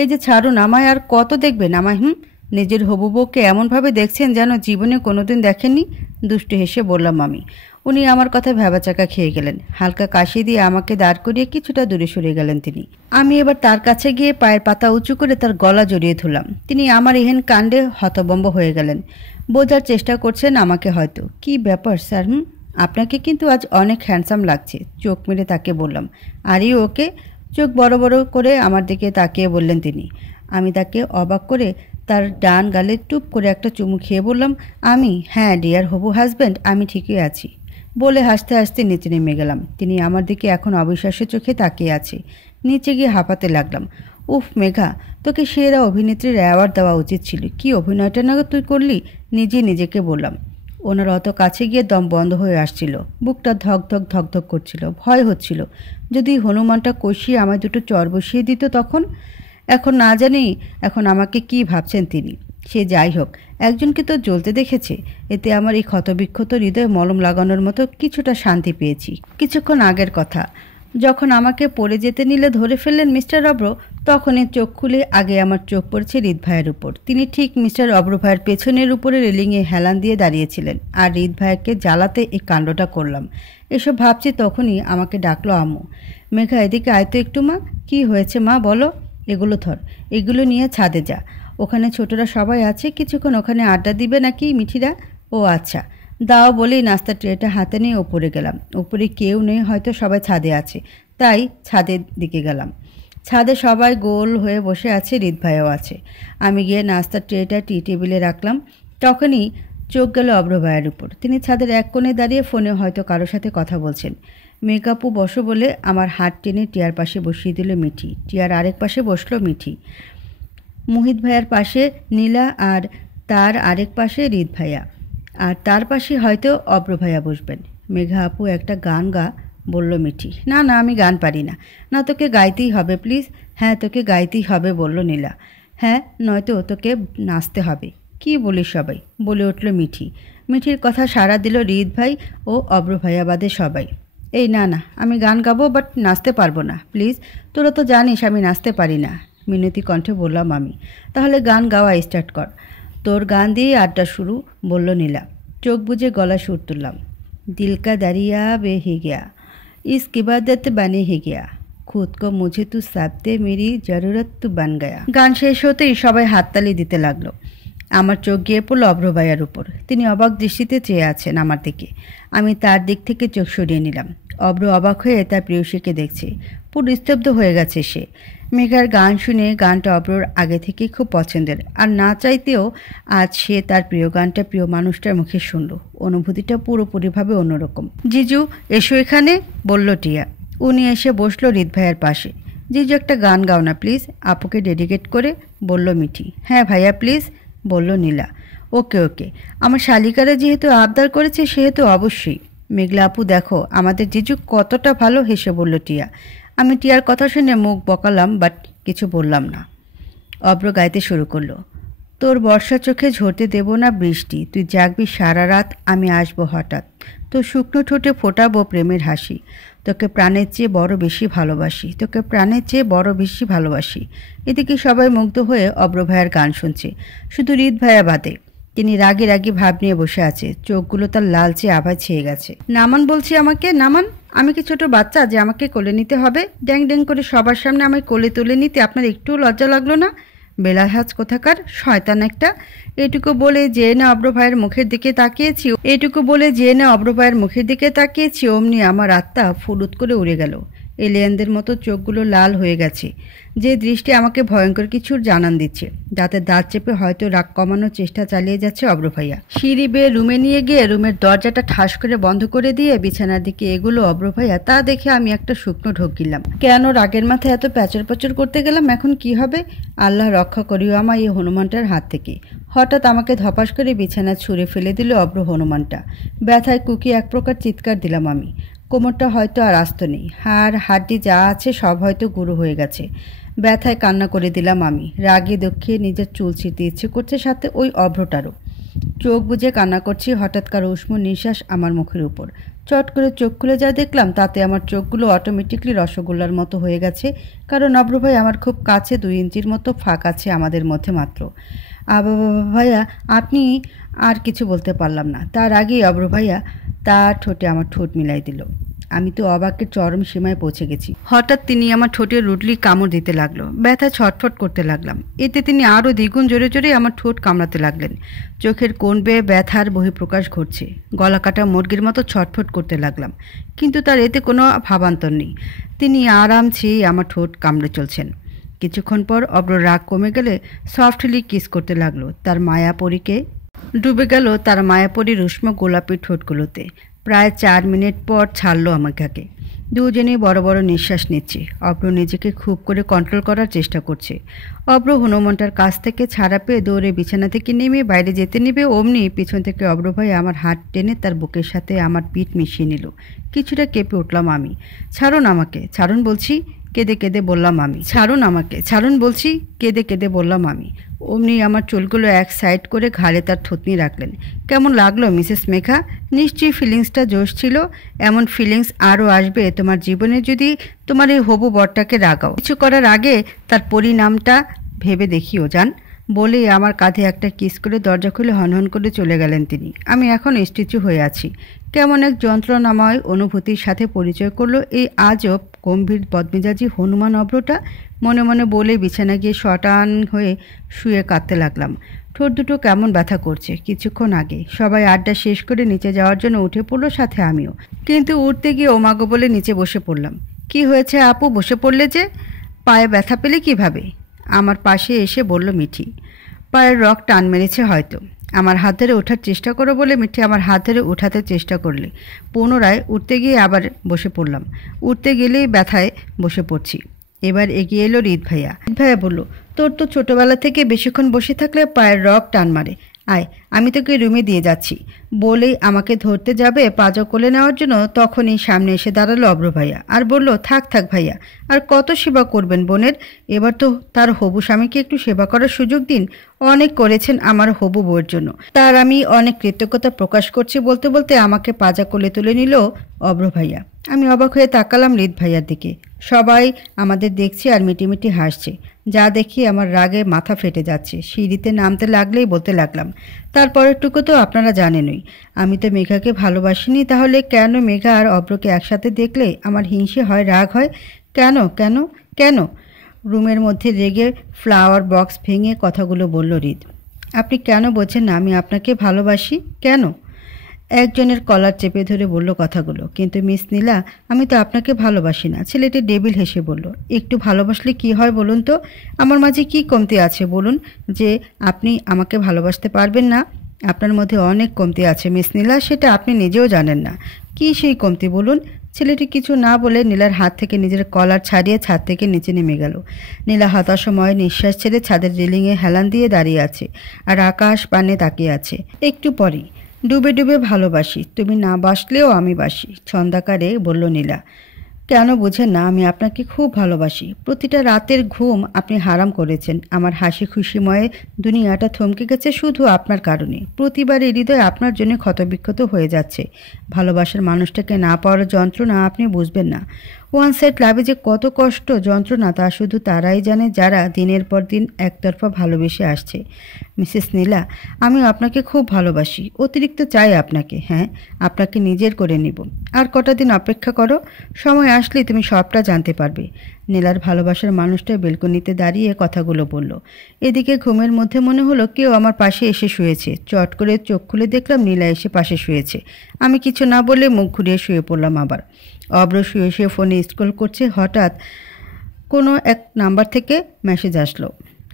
এই যে ছাড়ুন আমায়, আর কত দেখবেন আমায়? নিজের হবু বউকে এমনভাবে দেখছেন যেন জীবনে কোনোদিন দেখেননি। দুষ্টু হেসে বললাম আমি। উনি আমার কথা ভ্যাবাচাকা খেয়ে গেলেন। হালকা কাশি দিয়ে আমাকে দাঁড় করিয়ে কিছুটা দূরে সরে গেলেন তিনি। আমি এবার তার কাছে গিয়ে পায়ের পাতা উঁচু করে তার গলা জড়িয়ে ধরলাম। তিনি আমার এহেন কাণ্ডে হতবম্ব হয়ে গেলেন। বোঝার চেষ্টা করছেন আমাকে হয়তো। কি ব্যাপার স্যার? আপনাকে কিন্তু আজ অনেক হ্যান্ডসাম লাগছে, চোখ মেরে তাকে বললাম। আরে ওকে? চোখ বড় বড় করে আমার দিকে তাকিয়ে বললেন তিনি। আমি তাকে অবাক করে তার ডান গালে টুপ করে একটা চুমু খেয়ে বললাম, আমি? হ্যাঁ ডিয়ার হবু হাজব্যান্ড, আমি ঠিকই আছি, বলে হাসতে হাসতে নিচে নেমে গেলাম। তিনি আমার দিকে এখন অবিশ্বাস্য চোখে তাকিয়ে আছে। নিচে গিয়ে হাঁপাতে লাগলাম। উফ মেঘা, তোকে সেরা অভিনেত্রীর অ্যাওয়ার্ড দেওয়া উচিত ছিল। কি অভিনয়টা না তুই করলি, নিজেকে বললাম। ওনার অত কাছে গিয়ে দম বন্ধ হয়ে আসছিল, বুকটা ধক ধক ধক ধক করছিল, ভয় হচ্ছিল যদি হনুমানটা কষিয়ে আমায় দুটো চর বসিয়ে দিত তখন। এখন না জানি এখন আমাকে কি ভাবছেন তিনি। সে যাই হোক, একজনকে তো জ্বলতে দেখেছে, এতে আমার এই ক্ষতবিক্ষত হৃদয়ে মলম লাগানোর মতো কিছুটা শান্তি পেয়েছি। কিছুক্ষণ আগের কথা, যখন আমাকে পড়ে যেতে নিলে ধরে ফেললেন মিস্টার অব্র, তখনই চোখ খুলে আগে আমার চোখ পড়েছে হৃদ ভাইয়ের উপর। তিনি ঠিক মিস্টার অব্র ভাইয়ের পেছনের উপরে রেলিংয়ে হেলান দিয়ে দাঁড়িয়েছিলেন, আর হৃদ ভাইকে জ্বালাতে এই কাণ্ডটা করলাম। এসব ভাবছি তখনই আমাকে ডাকলো আম্মু। মেঘা, এদিকে আয় তো একটু। মা? কি হয়েছে মা, বলো। এগুলো ধর, এগুলো নিয়ে ছাদে যা, ওখানে ছোটরা সবাই আছে, কিছুক্ষণ ওখানে আড্ডা দিবে নাকি মিঠিরা? ও আচ্ছা, দাও বলেই নাস্তার ট্রেটা হাতে নিয়ে ওপরে গেলাম। ওপরে কেউ নেই, হয়তো সবাই ছাদে আছে, তাই ছাদের দিকে গেলাম। ছাদে সবাই গোল হয়ে বসে আছে, হৃদ ভাইও আছে। আমি গিয়ে নাস্তার ট্রেটা টি টেবিলে রাখলাম। তখনই চোখ গেল অব্র ভাইয়ের উপর। তিনি ছাদের এক কোণে দাঁড়িয়ে ফোনে হয়তো কারোর সাথে কথা বলছেন। মেকআপও বসো বলে আমার হাত টেনে টিয়ার পাশে বসিয়ে দিল মিঠি। টিয়ার আরেক পাশে বসলো মিঠি। মোহিত ভাইয়ার পাশে নীলা, আর তার আরেক পাশে হৃদ ভাইয়া, আর তার পাশে হয়তো অব্র ভাইয়া বসবেন। মেঘা আপু, একটা গান গা, বলল মিঠি। না না, আমি গান পারি না। না, তোকে গাইতেই হবে প্লিজ। হ্যাঁ, তোকে গাইতেই হবে, বলল নীলা। হ্যাঁ, নয়তো তোকে নাচতে হবে। কি বলিস সবাই, বলে উঠল মিঠি। মিঠির কথা সাড়া দিল হৃদ ভাই ও অব্র ভাইয়া বাদে সবাই। এই না না, আমি গান গাবো, বাট নাচতে পারবো না প্লিজ। তোরা তো জানিস আমি নাচতে পারি না, মিনতি কণ্ঠে বললাম আমি। তাহলে গান গাওয়া স্টার্ট কর। তোর গান দিয়ে আড্ডা শুরু, বলল নীলা। চোখ বুজে গলা সুর তুললাম। দিল কা দরিয়া বে হে গিয়া, ইসক ইবাদত বানে হে গিয়া, খুদ কো মুঝে তু সাবতে মেরি জরুরত তু বান গয়া। গান শেষ হতেই সবাই হাততালি দিতে লাগলো। আমার চোখ গিয়ে পড়ল অব্র ভাইয়ার উপর। তিনি অবাক দৃষ্টিতে চেয়ে আছেন আমার দিকে। আমি তার দিক থেকে চোখ সরিয়ে নিলাম। অব্র অবাক হয়ে তার প্রেয়সীকে দেখছে। পুরো স্তব্ধ হয়ে গেছে সে। মেঘার গান শুনে গানটা অব্রর আগে থেকেই খুব পছন্দের, আর না চাইতেও আজ সে তার প্রিয় গানটা প্রিয় মানুষটার মুখে শুনল। অনুভূতিটা পুরোপুরিভাবে অন্যরকম। জিজু এসো এখানে, বলল টিয়া। উনি এসে বসলো হৃদ ভাইয়ার পাশে। জিজু একটা গান গাও না প্লিজ, আপুকে ডেডিকেট করে, বলল মিঠি। হ্যাঁ ভাইয়া প্লিজ, বলল নীলা। ওকে ওকে, আমার শালিকারা যেহেতু আবদার করেছে সেহেতু অবশ্যই। মেঘলা আপু দেখো আমাদের জিজু কতটা ভালো, হেসে বলল টিয়া। আমি টিয়ার কথা শুনে মুখ বকালাম, বাট কিছু বললাম না। অব্র গাইতে শুরু করলো। তোর বর্ষা চোখে ঝরতে দেব না বৃষ্টি, তুই জাগবি সারা রাত, আমি আসবো হঠাৎ, তোর শুকনো ঠোঁটে ফোটাবো প্রেমের হাসি, তোকে প্রাণের চেয়ে বড় বেশি ভালোবাসি, তোকে প্রাণের চেয়ে বড় বেশি ভালোবাসি। এদিকে সবাই মুগ্ধ হয়ে অব্র ভাইয়ার গান শুনছে, শুধু হৃদ ভাইয়া বাদে। তিনি রাগে রাগে ভাব নিয়ে বসে আছে, চোখগুলো তার লালচে আভায় ছেয়ে গেছে। নামান বলছি আমাকে, নামান। আমি কি ছোট বাচ্চা যে আমাকে কোলে নিতে হবে? ড্যাং ড্যাং করে সবার সামনে আমায় কোলে তুলে নিতে আপনার একটুও লজ্জা লাগলো না? বেলাহাজ কোথাকার, শয়তান একটা। এটুকু বলে যে না অব্র ভাইয়ের মুখের দিকে তাকিয়েছি অমনি আমার আত্মা ফুলুত করে উড়ে গেল। এলিয়েনদের মতো চোখগুলো লাল হয়ে গেছে, যে দৃষ্টি আমাকে ভয়ঙ্কর কিছুর জানান দিচ্ছে। দাঁতের দাঁত চেপে হয়তো রাগ কমানোর চেষ্টা চালিয়ে যাচ্ছে অব্র ভাইয়া। সিঁড়ি বেয়ে রুমে নিয়ে গিয়ে রুমের দরজাটা ঠাস করে বন্ধ করে দিয়ে বিছানার দিকে এগুলো অব্র ভাইয়া। তা দেখে আমি একটা শুকনো ঢোক গিলাম। কেন রাগের মাথায় এত প্যাচর প্যাচর করতে গেলাম? এখন কি হবে? আল্লাহ রক্ষা করিও আমায় এই হনুমানটার হাত থেকে। হঠাৎ আমাকে ধপাস করে বিছানা ছুঁড়ে ফেলে দিল অব্র হনুমানটা। ব্যথায় কুকি এক প্রকার চিৎকার দিলাম আমি। কোমরটা হয়তো আর আস্ত নেই, হাড় হাড্ডি যা আছে সব হয়তো গুঁড়ো হয়ে গেছে। ব্যথায় কান্না করে দিলাম আমি। রাগে দুঃখে নিজের চুল ছিঁড়তে ইচ্ছে করছে, সাথে ওই অভ্রটারও। চোখ বুজে কান্না করছি, হঠাৎ কারো উষ্ণ নিঃশ্বাস আমার মুখের উপর। চট করে চোখ খুলে যা দেখলাম তাতে আমার চোখগুলো অটোমেটিকলি রসগোল্লার মতো হয়ে গেছে, কারণ অব্র ভাই আমার খুব কাছে, 2 ইঞ্চির মতো ফাঁক আছে আমাদের মধ্যে মাত্র। ভাইয়া আপনি। আর কিছু বলতে পারলাম না। তার আগেই অব্র ভাইয়া তার ঠোঁটে আমার ঠোঁট মিলাই দিল। আমি তো অবাকের চরম সীমায় পৌঁছে গেছি। হঠাৎ তিনি আমার ঠোঁটে রুটলি কামড় দিতে লাগলো। ব্যথা ছটফট করতে লাগলাম। এতে তিনি আরও দ্বিগুণ জোরে জোরে আমার ঠোঁট কামড়াতে লাগলেন। চোখের কোণ বেয়ে ব্যথার বহিঃপ্রকাশ ঘটছে। গলা কাটা মুরগির মতো ছটফট করতে লাগলাম, কিন্তু তার এতে কোনো ভাবান্তর নেই। তিনি আরাম ছেয়ে আমার ঠোঁট কামড়ে চলছেন। কিছুক্ষণ পর অব্র রাগ কমে গেলে সফটলি কিস করতে লাগলো। ডুবে গেল তার মায়াপরীর উষ্ণ গোলাপি ঠোঁটগুলোতে। প্রায় 4 মিনিট পর ছাড়লো আমাকে। দুজনেই বড় বড় নিঃশ্বাস নিচ্ছে। অব্র নিজেকে খুব করে কন্ট্রোল করার চেষ্টা করছে। অব্র হনুমানটার কাছ থেকে ছাড়া পেয়ে দৌড়ে বিছানা থেকে নেমে বাইরে যেতে নেবে অমনি পিছন থেকে অব্র ভাই আমার হাত টেনে তার বুকের সাথে আমার পিঠ মিশিয়ে নিল। কিছুটা কেঁপে উঠলাম আমি। ছাড়ুন আমাকে, ছাড়ুন বলছি, কেঁদে কেঁদে বললাম আমি। ছাড়ুন আমাকে, ছাড়ুন বলছি, কেঁদে কেঁদে বললাম আমি। অমনি আমার চুলগুলো এক সাইড করে ঘাড়ে তার থুতনি রাখলেন। কেমন লাগলো মিসেস মেঘা? নিশ্চয়ই ফিলিংসটা জোশ ছিল। এমন ফিলিংস আরও আসবে তোমার জীবনে যদি তোমার এই হবু বরটাকে রাগাও। কিছু করার আগে তার পরিণামটা ভেবে দেখিও যান। বলেই আমার কাঁধে একটা কিস করে দরজা খুলে হনহন করে চলে গেলেন তিনি। আমি এখন স্ট্যাচু হয়ে আছি। কেমন এক যন্ত্রণাময় অনুভূতির সাথে পরিচয় করলো এই আজব গম্ভীর বদমেজাজি হনুমান অব্রটা। মনে মনে বলে বিছানা গিয়ে শটান হয়ে শুয়ে কাঁদতে লাগলাম। ঠোঁট দুটো কেমন ব্যথা করছে। কিছুক্ষণ আগে সবাই আড্ডা শেষ করে নিচে যাওয়ার জন্য উঠে পড়লো, সাথে আমিও। কিন্তু উঠতে গিয়ে ওমাগো বলে নিচে বসে পড়লাম। কি হয়েছে আপু, বসে পড়লে যে? পায়ে ব্যথা পেলে কিভাবে? আমার পাশে এসে বলল মিঠি। পায়ের রক টান মেরেছে হয়তো। আমার হাত ধরে ওঠার চেষ্টা করো বলে মিঠি আমার হাত ধরে উঠাতে চেষ্টা করলে। পুনরায় উঠতে গিয়ে আবার বসে পড়লাম। উঠতে গেলেই ব্যথায় বসে পড়ছি। এবার এগিয়ে এলো হৃদ ভাইয়া। হৃদ ভাইয়া বলল, তোর তো ছোটবেলা থেকে বেশিক্ষণ বসে থাকলে পায়ের রক টান মারে। আয়, আমি তোকে রুমে দিয়ে যাচ্ছি। বলেই আমাকে ধরতে যাবে পাজা কোলে নেওয়ার জন্য, তখনই সামনে এসে দাঁড়ালো অব্র ভাইয়া আর বলল, থাক থাক ভাইয়া, আর কত সেবা করবেন বোনের? এবার তো তার হবু স্বামীকে একটু সেবা করার সুযোগ দিন। অনেক করেছেন আমার হবু বউয়ের জন্য, তার আমি অনেক কৃতজ্ঞতা প্রকাশ করছি। বলতে বলতে আমাকে পাজা কোলে তুলে নিল অব্র ভাইয়া। আমি অবাক হয়ে তাকালাম হৃদ ভাইয়ার দিকে। সবাই আমাদের দেখছে আর মিটিমিটি হাসছে, যা দেখি আমার রাগে মাথা ফেটে যাচ্ছে। সিঁড়িতে নামতে লাগলেই বলতে লাগলাম, তারপরেরটুকু তো আপনারা জানেনই, আমি তো মেঘাকে ভালোবাসিনি। তাহলে কেন মেঘা আর অব্রকে একসাথে দেখলে আমার হিংসে হয়, রাগ হয়? কেন কেন কেন? রুমের মধ্যে রেগে ফ্লাওয়ার বক্স ভেঙে কথাগুলো বলল হৃদ। আপনি কেন বোঝেন না আমি আপনাকে ভালোবাসি? কেন? একজনের কলার চেপে ধরে বলল কথাগুলো। কিন্তু মিস নীলা, আমি তো আপনাকে ভালোবাসি না। ছেলেটি ডেবিল হেসে বলল, একটু ভালোবাসলে কি হয় বলুন তো? আমার মাঝে কি কমতি আছে বলুন যে আপনি আমাকে ভালোবাসতে পারবেন না? আপনার মধ্যে অনেক কমতি আছে মিস নীলা, সেটা আপনি নিজেও জানেন না। কি সেই কমতি বলুন? ছেলেটি কিছু না বলে নীলার হাত থেকে নিজের কলার ছাড়িয়ে ছাদ থেকে নিচে নেমে গেল। নীলা হতাশময় নিঃশ্বাস ছেড়ে ছাদের রেলিংয়ে হেলান দিয়ে দাঁড়িয়ে আছে আর আকাশ পানে তাকিয়ে আছে। একটু পরেই, ডুবে ডুবে ভালোবাসি, তুমি না বাসলেও আমি বাসি, ছন্দাকারে বলল নীলা। কেন বুঝেন না আমি আপনাকে খুব ভালোবাসি। প্রতিটা রাতের ঘুম আপনি হারাম করেছেন। আমার হাসি খুশিময় দুনিয়াটা থমকে গেছে শুধু আপনার কারণে। প্রতিবারই হৃদয় আপনার জন্য ক্ষতবিক্ষত হয়ে যাচ্ছে। ভালোবাসার মানুষটাকে না পাওয়ার যন্ত্রণা আপনি বুঝবেন না। ওয়ান সাইড লাভে যে কত কষ্ট যন্ত্রণা তা শুধু তারাই জানে যারা দিনের পর দিন একতরফা ভালোবেসে আসছে। মিসেস নীলা, আমি আপনাকে খুব ভালোবাসি, অতিরিক্ত চাই আপনাকে। হ্যাঁ, আপনাকে নিজের করে নিব। আর কটা দিন অপেক্ষা করো, সময় আসলে তুমি সবটা জানতে পারবে। নীলার ভালোবাসার মানুষটা বেলকনিতে দাঁড়িয়ে কথাগুলো বলল। এদিকে ঘুমের মধ্যে মনে হলো কেউ আমার পাশে এসে শুয়েছে। চট করে চোখ খুলে দেখলাম নীলা এসে পাশে শুয়েছে। আমি কিছু না বলে মুখ ঘুরিয়ে শুয়ে পড়লাম আবার। অব্র শুয়ে শুয়ে ফোনে স্ক্রল করছে। হঠাৎ কোনো এক নাম্বার থেকে মেসেজ আসলো।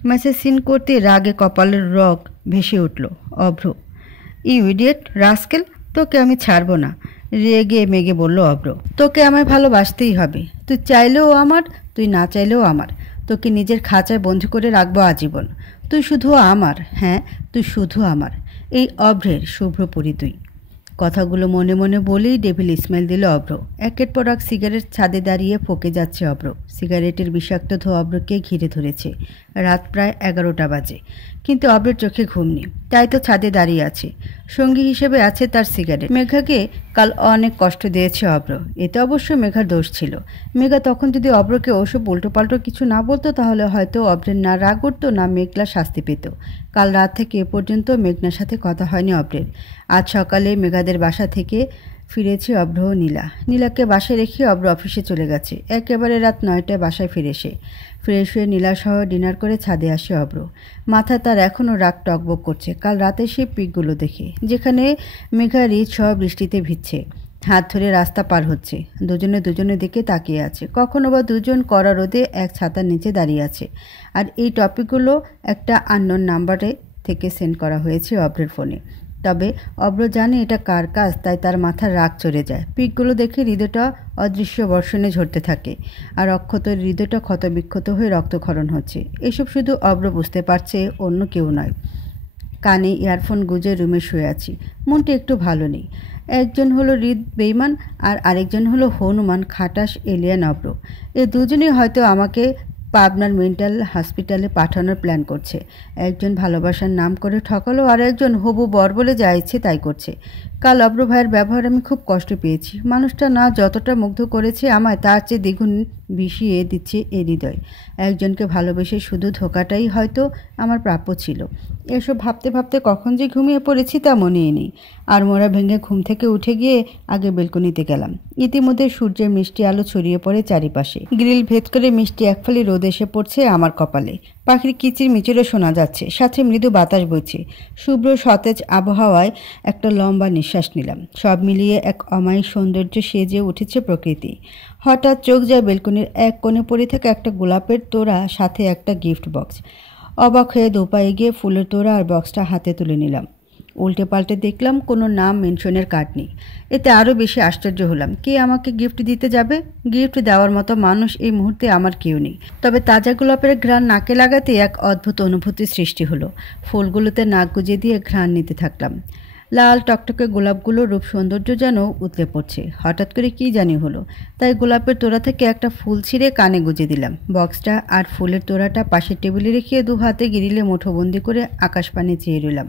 মেসেজ সিন করতে রাগে কপালের রগ ভেসে উঠল। অভ্র, ইউ ইডিয়েট রাস্কেল, তোকে আমি ছাড়বো না। রেগে মেগে বলল অভ্র। তোকে আমায় ভালোবাসতেই হবে। তুই চাইলেও আমার, তুই না চাইলেও আমার। তোকে নিজের খাঁচায় বন্দি করে রাখবো আজীবন। তুই শুধু আমার, হ্যাঁ তুই শুধু আমার। এই অভ্রের শুভ্র পরিতুই। কথাগুলো মনে মনে বলেই ডেভিল ইসমাইল দিল অভ্র। একের পর এক সিগারেট ছাদে দাঁড়িয়ে ফোকে যাচ্ছে অভ্র। সিগারেটের বিষাক্ত ধোঁয়া অভ্রকে ঘিরে ধরেছে। রাত প্রায় 11টা বাজে, কিন্তু অভ্রের চোখে ঘুম নেই। তাই তো ছাদে দাঁড়িয়ে আছে। সঙ্গী হিসেবে আছে তার সিগারেট। মেঘাকে কাল অনেক কষ্ট দিয়েছে অভ্র। এতে অবশ্য মেঘার দোষ ছিল। মেঘা তখন যদি অভ্রকে ওসব উল্টোপাল্টো কিছু না বলতো তাহলে হয়তো অভ্রের না রাগ উঠত না মেঘলা শাস্তি পেত। কাল রাত থেকে এ পর্যন্ত মেঘনার সাথে কথা হয়নি অভ্রের। আজ সকালে মেঘাদের বাসা থেকে ফিরেছে অভ্র ও নীলা। নীলাকে বাসায় রেখে অভ্র অফিসে চলে গেছে। একেবারে রাত 9টায় বাসায় ফিরে সে। ফ্রেশ হয়ে নীলাসহ ডিনার করে ছাদে আসে অভ্র। মাথায় তার এখনও রাগ টকবক করছে কাল রাতে সেই পিকগুলো দেখে, যেখানে মেঘা রিচ সহ বৃষ্টিতে ভিজছে। হাত ধরে রাস্তা পার হচ্ছে। দুজনে দুজনের দিকে তাকিয়ে আছে। কখনো বা দুজন কড়া রোদে এক ছাতার নিচে দাঁড়িয়ে আছে। আর এই টপিকগুলো একটা আননোন নাম্বারে থেকে সেন্ড করা হয়েছে অভ্রের ফোনে। তবে অভ্র জানে এটা কার কাজ, তাই তার মাথার রাগ চড়ে যায়। পিকগুলো দেখে হৃদয়টা অদৃশ্য বর্ষণে ঝরতে থাকে। আর অক্ষত হৃদয়টা ক্ষতবিক্ষত হয়ে রক্তক্ষরণ হচ্ছে। এসব শুধু অভ্র বুঝতে পারছে, অন্য কেউ নয়। কানে ইয়ারফোন গুঁজে রুমে শুয়ে আছি। মনটা একটু ভালো নেই। একজন হলো হৃদ বেইমান আর আরেকজন হলো হনুমান খাটাস এলিয়ান অভ্র। এ দুজনেই হয়তো আমাকে পাবনার মেন্টাল হসপিটালে পাঠানোর প্ল্যান করছে। একজন ভালোবাসার নাম করে ঠকালো আর একজন হবু বর বলে যা ইচ্ছে তাই করছে। কাল অভ্র ভাইয়ের ব্যবহার আমি খুব কষ্ট পেয়েছি। মানুষটা না যতটা মুগ্ধ করেছে আমায় তার চেয়ে দ্বিগুণ বিষিয়ে দিচ্ছে এ হৃদয়। একজনকে ভালোবেসে শুধু ধোকাটাই হয়তো আমার প্রাপ্য ছিল। এসব ভাবতে ভাবতে কখন যে ঘুমিয়ে পড়েছি তা মনেই নেই। আর মোড়া ভেঙে ঘুম থেকে উঠে গিয়ে আগে বেলকনিতে গেলাম। ইতিমধ্যে সূর্যের মিষ্টি আলো ছড়িয়ে পড়ে চারিপাশে। গ্রিল ভেদ করে মিষ্টি একফালি রোদ এসে পড়ছে আমার কপালে। পাখির কিচির মিচিরও শোনা যাচ্ছে, সাথে মৃদু বাতাস বইছে। শুভ্র সতেজ আবহাওয়ায় একটা লম্বা নিঃশ্বাস নিলাম। সব মিলিয়ে এক অমায়িক সৌন্দর্য সেজে উঠেছে প্রকৃতি। হঠাৎ চোখ যায় বেলকনির এক কোণে পড়ে থাকা একটা গোলাপের তোড়া, সাথে একটা গিফট বক্স। অবাক হয়ে দুপা এগিয়ে ফুলের তোড়া আর বক্সটা হাতে তুলে নিলাম। উল্টে পাল্টে দেখলাম কোনো নাম মেনশনের কার্ড নেই। এতে আরও বেশি আশ্চর্য হলাম। কে আমাকে গিফট দিতে যাবে? গিফট দেওয়ার মতো মানুষ এই মুহূর্তে আমার কেউ নেই। তবে তাজা গোলাপের ঘ্রাণ নাকে লাগাতে এক অদ্ভুত অনুভূতির সৃষ্টি হলো। ফুলগুলোতে নাক গুজে দিয়ে ঘ্রাণ নিতে থাকলাম। লাল টকটকে গোলাপগুলোর রূপ সৌন্দর্য যেন উতলে পড়ছে। হঠাৎ করে কি জানি হলো, তাই গোলাপের তোড়া থেকে একটা ফুল ছিঁড়ে কানে গুজে দিলাম। বক্সটা আর ফুলের তোড়াটা পাশের টেবিলে রেখে দু হাতে গিরিলে মুঠোবন্দি করে আকাশপানে চেয়ে রইলাম।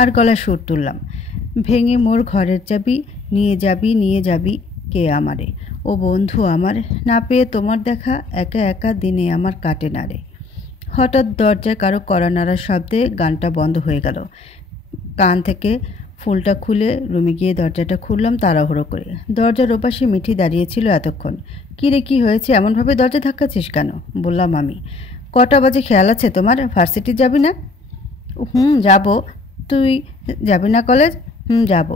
আর গলায় সুর তুললাম, ভেঙে মোর ঘরের চাবি, নিয়ে যাবি নিয়ে যাবি কে আমারে। ও বন্ধু আমার, না পেয়ে তোমার দেখা, একা একা দিনে আমার কাটে না রে। হঠাৎ দরজায় কারো কড়া নাড়ার শব্দে গানটা বন্ধ হয়ে গেল। কান থেকে ফুলটা খুলে রুমে গিয়ে দরজাটা খুললাম তাড়াহুড়ো করে। দরজার ওপাশে মিঠি দাঁড়িয়েছিল এতক্ষণ। কিরে কি হয়েছে, এমনভাবে দরজা ধাক্কাচ্ছিস কেন? বললাম আমি। কটা বাজে খেয়াল আছে তোমার? ভার্সিটি যাবি না? যাব। তুই যাবি না কলেজ? যাব।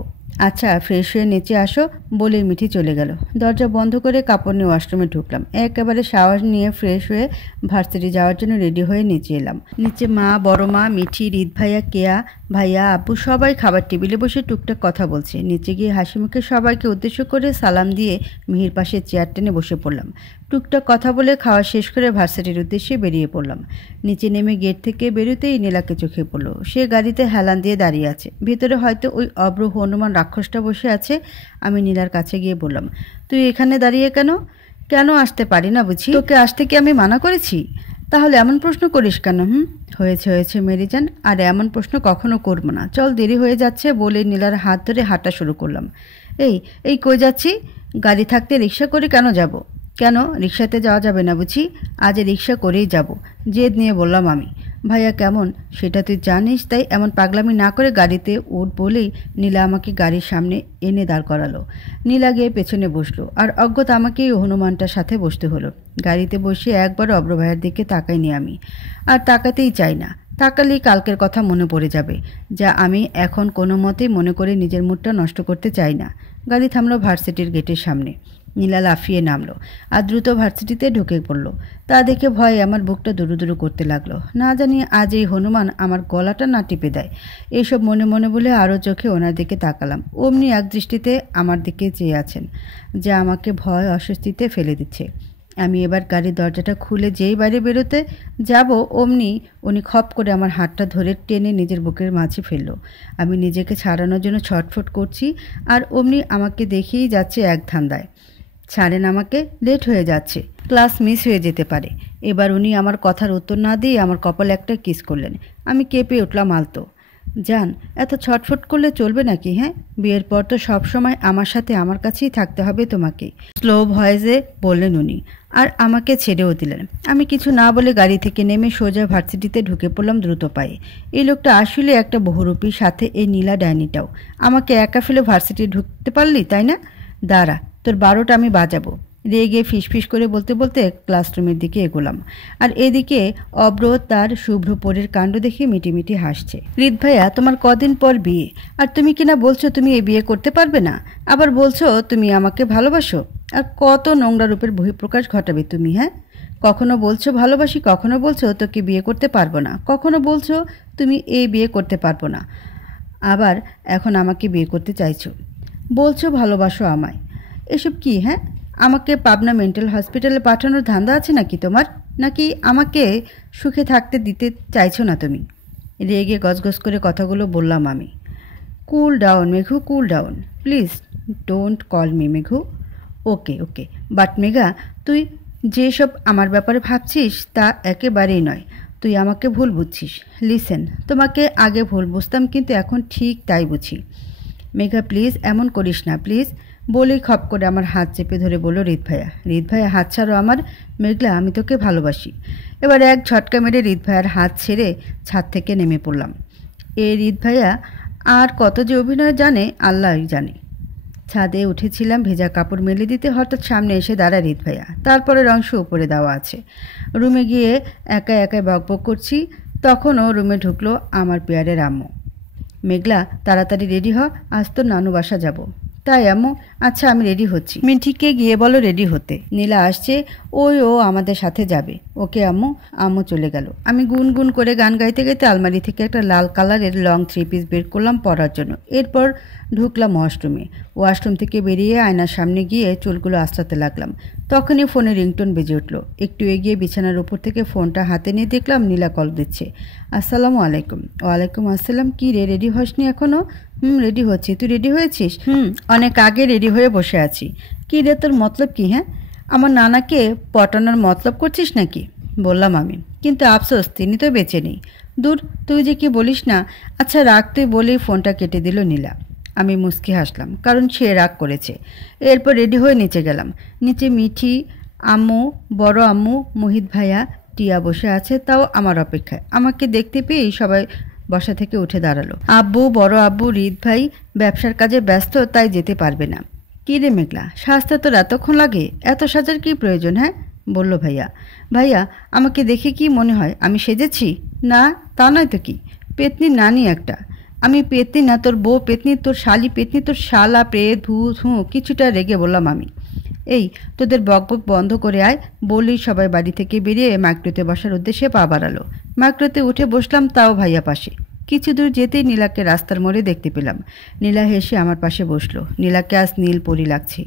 আচ্ছা ফ্রেশ হয়ে নিচে আসো বলে মিঠি চলে গেল। দরজা বন্ধ করে কাপড় নিয়ে ওয়াশরুমে ঢুকলাম। একেবারে শাওয়ার নিয়ে ফ্রেশ হয়ে ভার্সিটি যাওয়ার জন্য রেডি হয়ে নিচে এলাম। নিচে মা, বড় মা, মিঠি, রিদ ভাইয়া, কেয়া ভাইয়া, আব্বু সবাই খাবার টেবিলে বসে টুকটাক কথা বলছে। নিচে গিয়ে হাসি মুখে সবাইকে উদ্দেশ্য করে সালাম দিয়ে মিহির পাশে চেয়ার টেনে বসে পড়লাম। টুকটাক কথা বলে খাওয়া শেষ করে ভার্সিটির উদ্দেশ্যে বেরিয়ে পড়লাম। নিচে নেমে গেট থেকে বেরোতেই নীলাকে চোখে পড়ল। সে গাড়িতে হেলান দিয়ে দাঁড়িয়ে আছে। ভিতরে হয়তো ওই অব্র হনুমান রাক্ষসটা বসে আছে। আমি নীলার কাছে গিয়ে বললাম, তুই এখানে দাঁড়িয়ে কেন? কেন আসতে পারি না বুঝি? তোকে আসতে কি আমি মানা করেছি? তাহলে এমন প্রশ্ন করিস কেন? হয়েছে হয়েছে মেরিজান, আর এমন প্রশ্ন কখনো করবো না। চল, দেরি হয়ে যাচ্ছে বলে নীলার হাত ধরে হাঁটা শুরু করলাম। এই এই কই যাচ্ছি? গাড়ি থাকতে রিক্সা করে কেন যাব? কেন রিক্সাতে যাওয়া যাবে না বুঝি? আজ রিক্সা করেই যাব, জেদ নিয়ে বললাম আমি। ভাইয়া কেমন সেটা তুই জানিস, তাই এমন পাগলামি না করে গাড়িতে উঠ বলেই নীলা আমাকে গাড়ির সামনে এনে দাঁড় করালো। নীলা গিয়ে পেছনে বসলো, আর অজ্ঞত আমাকেই হনুমানটার সাথে বসতে হলো। গাড়িতে বসে একবার অব্র ভাইয়ের দিকে তাকাইনি আমি, আর তাকাতেই চাই না। তাকালেই কালকের কথা মনে পড়ে যাবে, যা আমি এখন কোনো মতেই মনে করে নিজের মুডটা নষ্ট করতে চাই না। গাড়ি থামলো ভার্সিটির গেটের সামনে। নীলা লাফিয়ে নামলো আর দ্রুত ভার্সিটিতে ঢুকে পড়ল। তা দেখে ভয়ে আমার বুকটা দুরু দুরু করতে লাগলো। না জানি আজ এই হনুমান আমার গলাটা না টিপে দেয়। এইসব মনে মনে বলে আরও চোখে ওনার দিকে তাকালাম। অমনি এক দৃষ্টিতে আমার দিকে চেয়ে আছেন, যা আমাকে ভয় অস্বস্তিতে ফেলে দিচ্ছে। আমি এবার গাড়ির দরজাটা খুলে যেই বাইরে বেরোতে যাব, অমনি উনি খপ করে আমার হাতটা ধরে টেনে নিজের বুকের মাঝে ফেলল। আমি নিজেকে ছাড়ানোর জন্য ছটফট করছি, আর অমনি আমাকে দেখেই যাচ্ছে এক ধান্দায়। ছাড়েন আমাকে, লেট হয়ে যাচ্ছে, ক্লাস মিস হয়ে যেতে পারে। এবার উনি আমার কথার উত্তর না দিয়ে আমার কপালে একটা কিস করলেন। আমি কেঁপে উঠলাম আলতো। জান, এত ছটফট করলে চলবে নাকি? হ্যাঁ, বিয়ের পর তো সবসময় আমার সাথে আমার কাছেই থাকতে হবে তোমাকে, স্লো ভয়েসে বললেন উনি, আর আমাকে ছেড়েও দিলেন। আমি কিছু না বলে গাড়ি থেকে নেমে সোজা ভার্সিটিতে ঢুকে পড়লাম দ্রুত পায়ে। এই লোকটা আসলে একটা বহুরূপী, সাথে এই নীলা ডাইনিটাও। আমাকে একা ফেলে ভার্সিটি ঢুকতে পারলি, তাই না? দাঁড়া, তোর 12টা আমি বাজাবো। রেগে ফিসফিস করে বলতে বলতে ক্লাসরুমের দিকে এগোলাম, আর এদিকে অব্র তার শুভ্র পরের কাণ্ড দেখে মিটিমিটি হাসছে। রিত ভাইয়া, তোমার কদিন পর বিয়ে, আর তুমি কিনা বলছো তুমি এই বিয়ে করতে পারবে না, আবার বলছো তুমি আমাকে ভালোবাসো। আর কত নোংরা রূপের বহিঃপ্রকাশ ঘটাবে তুমি? হ্যাঁ, কখনো বলছো ভালোবাসি, কখনো বলছো তোকে বিয়ে করতে পারবো না, কখনো বলছো তুমি এই বিয়ে করতে পারবো না, আবার এখন আমাকে বিয়ে করতে চাইছো, বলছো ভালোবাসো আমায়। এসব কি? হ্যাঁ, আমাকে পাবনা মেন্টাল হসপিটালে পাঠানোর ধান্দা আছে নাকি তোমার? নাকি আমাকে সুখে থাকতে দিতে চাইছো না তুমি? রেগে গজগজ করে কথাগুলো বললাম আমি। Cool down Meghu, cool down, please don't call me Meghu. Okay okay, but Megha, তুই যেসব আমার ব্যাপারে ভাবছিস তা একেবারেই নয়। তুই আমাকে ভুল বুঝছিস। লিসেন, তোমাকে আগে ভুল বুঝতাম, কিন্তু এখন ঠিক তাই বুঝি। মেঘা প্লিজ এমন করিস না প্লিজ, বলেই খপ করে আমার হাত চেপে ধরে বলল রিত ভাইয়া। রিত ভাইয়া হাত ছাড়ো আমার। মেঘলা, আমি তোকে ভালোবাসি। এবার এক ঝটকা মেরে রিত ভাইয়ার হাত ছেড়ে ছাদ থেকে নেমে পড়লাম। এই রিত ভাইয়া আর কত যে অভিনয় জানে আল্লাহই জানে। ছাদে উঠেছিলাম ভেজা কাপড় মেলে দিতে, হঠাৎ সামনে এসে দাঁড়ায় রিত ভাইয়া। তারপরের অংশ উপরে দেওয়া আছে। রুমে গিয়ে একা একাই বকবক করছি, তখনও রুমে ঢুকলো আমার পেয়ারের আম্মু। মেঘলা, তাড়াতাড়ি রেডি হ, আজ তো নানু বাসা যাব। তাই আম্মু? আচ্ছা আমি রেডি হচ্ছি। মিন্টিকে গিয়ে বলো রেডি হতে, নীলা আসছে, ও আমাদের সাথে যাবে। ওকে আম্মু। আম্মু চলে গেল। আমি গুনগুন করে গান গাইতে গাইতে আলমারি থেকে একটা লাল কালারের লং 3 পিস বের করলাম পরার জন্য। এরপর ঢুকলাম ওয়াশরুমে। ওয়াশরুম থেকে বেরিয়ে আয়নার সামনে গিয়ে চুলগুলো আঁচড়াতে লাগলাম। তখনই ফোনে রিংটোন বেজে উঠল। একটু এগিয়ে বিছানার উপর থেকে ফোনটা হাতে নিয়ে দেখলাম নীলা কল দিচ্ছে। আসসালামু আলাইকুম। ওয়ালাইকুম আসসালাম। কি রে, রেডি হসনি এখনো? রেডি হচ্ছি। তুই রেডি হয়েছিস? অনেক আগে রেডি হয়ে বসে আছি। কি রে, তোর মতলব কি? হ্যাঁ, আমার নানাকে পটানোর মতলব করছিস নাকি? বললাম আমি, কিন্তু আফসোস তিনি তো বেঁচে নেই। দূর, তুই যে কি বলিস না। আচ্ছা রাগ, তুই বলেই ফোনটা কেটে দিল নীলা। আমি মুচকি হাসলাম, কারণ সে রাগ করেছে। এরপর রেডি হয়ে নিচে গেলাম। নিচে মিঠি, আম্মু, বড় আম্মু, মোহিত ভাইয়া, টিয়া বসে আছে, তাও আমার অপেক্ষায়। আমাকে দেখতে পেয়েই সবাই বসা থেকে উঠে দাঁড়ালো। আব্বু, বড় আব্বু, রিত ভাই ব্যবসার কাজে ব্যস্ত, তাই যেতে পারবে না। কী রে মেঘলা, সাজতে তোর এতক্ষণ লাগে? এত সাজার কি প্রয়োজন? হ্যাঁ, বলল ভাইয়া। ভাইয়া, আমাকে দেখে কি মনে হয় আমি সেজেছি? না, তা নয় তো কি, পেতনির নানি একটা। আমি পেতনি না, তোর বউ পেতনি, তোর শালি পেতনি, তোর শালা প্রেত ভূত। কিছুটা রেগে বললাম আমি। এই তোদের বকবক বন্ধ করে আয়, বলেই সবাই বাড়ি থেকে বেরিয়ে মাইক্রোতে বসার উদ্দেশ্যে পা বাড়ালো। মাইক্রোতে উঠে বসলাম, তাও ভাইয়া পাশে। কিছু দূর যেতেই নীলাকে রাস্তার মোড়ে দেখতে পেলাম। নীলা হেসে আমার পাশে বসলো। নীলাকে আজ নীল পরি লাগছে।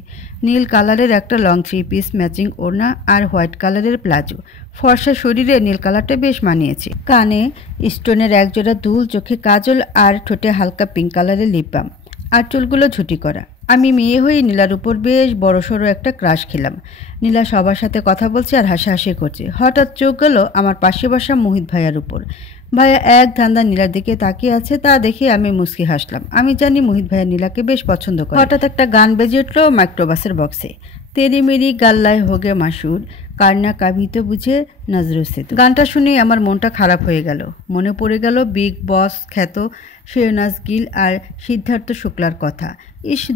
নীল কালারের একটা লং 3 পিস ম্যাচিং ওড়না আর হোয়াইট কালারের প্লাজো। ফর্সা শরীরে নীল কালারটা বেশ মানিয়েছে। কানে স্টোনের একজোড়া দুল, চোখে কাজল, আর ঠোঁটে হালকা পিঙ্ক কালারের লিপ বাম, আর চুলগুলো ঝুটি করা। আমি মেয়ে হয়ে নীলার উপর বেশ বড়সড় একটা ক্রাশ খেলাম। নীলা সবার সাথে কথা বলছে আর হাসাহাসি করছে। হঠাৎ চোখ গেল আমার পাশে বসা মোহিত ভাইয়ার উপর। ভাইয়া এক ধান্দা নীলার দিকে তাকিয়ে আছে, তা দেখে আমি মুচকি হাসলাম। আমি জানি মোহিত ভাইয়া নীলাকে বেশ পছন্দ করে। হঠাৎ একটা গান বেজে উঠল মাইক্রোবাসের বক্সে। তেরি মেরি গাল্লায় হোগে মাসুর, কান্না কাভি তো বুঝে নজরো সে। গানটা শুনে আমার মনটা খারাপ হয়ে গেল। মনে পড়ে গেল বিগ বস খ্যাত শেহনাজ গিল আর সিদ্ধার্থ শুক্লার কথা।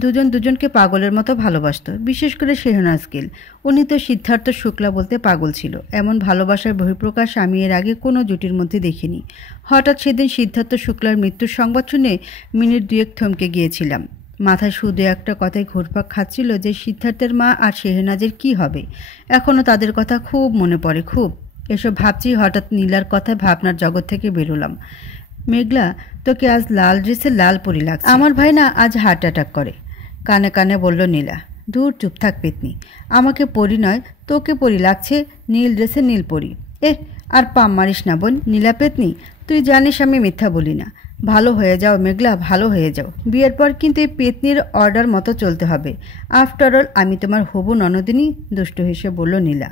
দুজন দুজনকে পাগলের মতো ভালোবাসত, বিশেষ করে শেহনাজ গিল। উনি তো সিদ্ধার্থ শুক্লা বলতে পাগল ছিল। এমন ভালোবাসার বহিঃপ্রকাশ আমি এর আগে কোনো জুটির মধ্যে দেখিনি। হঠাৎ সেদিন সিদ্ধার্থ শুক্লার মৃত্যুর সংবাদ শুনে মিনিট দুয়েক থমকে গিয়েছিলাম। মাথায় শুধু একটা কথাই ঘুরপাক খাচ্ছিল যে সিদ্ধার্থের মা আর শেহনাজের কি হবে। এখনও তাদের কথা খুব মনে পড়ে, খুব। এসব ভাবছি হঠাৎ নীলার কথায় ভাবনার জগৎ থেকে বেরোলাম। মেঘলা, তোকে আজ লাল ড্রেসে লাল পরি লাগছে। আমার ভাই না আজ হার্ট অ্যাটাক করে, কানে কানে বলল নীলা। দূর, চুপ থাক পেতনি। আমাকে পরি নয়, তোকে পরি লাগছে। নীল ড্রেসে নীল পরি। আর পাম মারিস না বোন। নীলা পেতনি, তুই জানিস আমি মিথ্যা বলি না। ভালো হয়ে যাও মেঘলা, ভালো হয়ে যাও। বিয়ের পর কিন্তু এই পেতনির অর্ডার মতো চলতে হবে। আফটার অল আমি তোমার হবু ননদিনী, দুষ্টু হেসে বলল নীলা।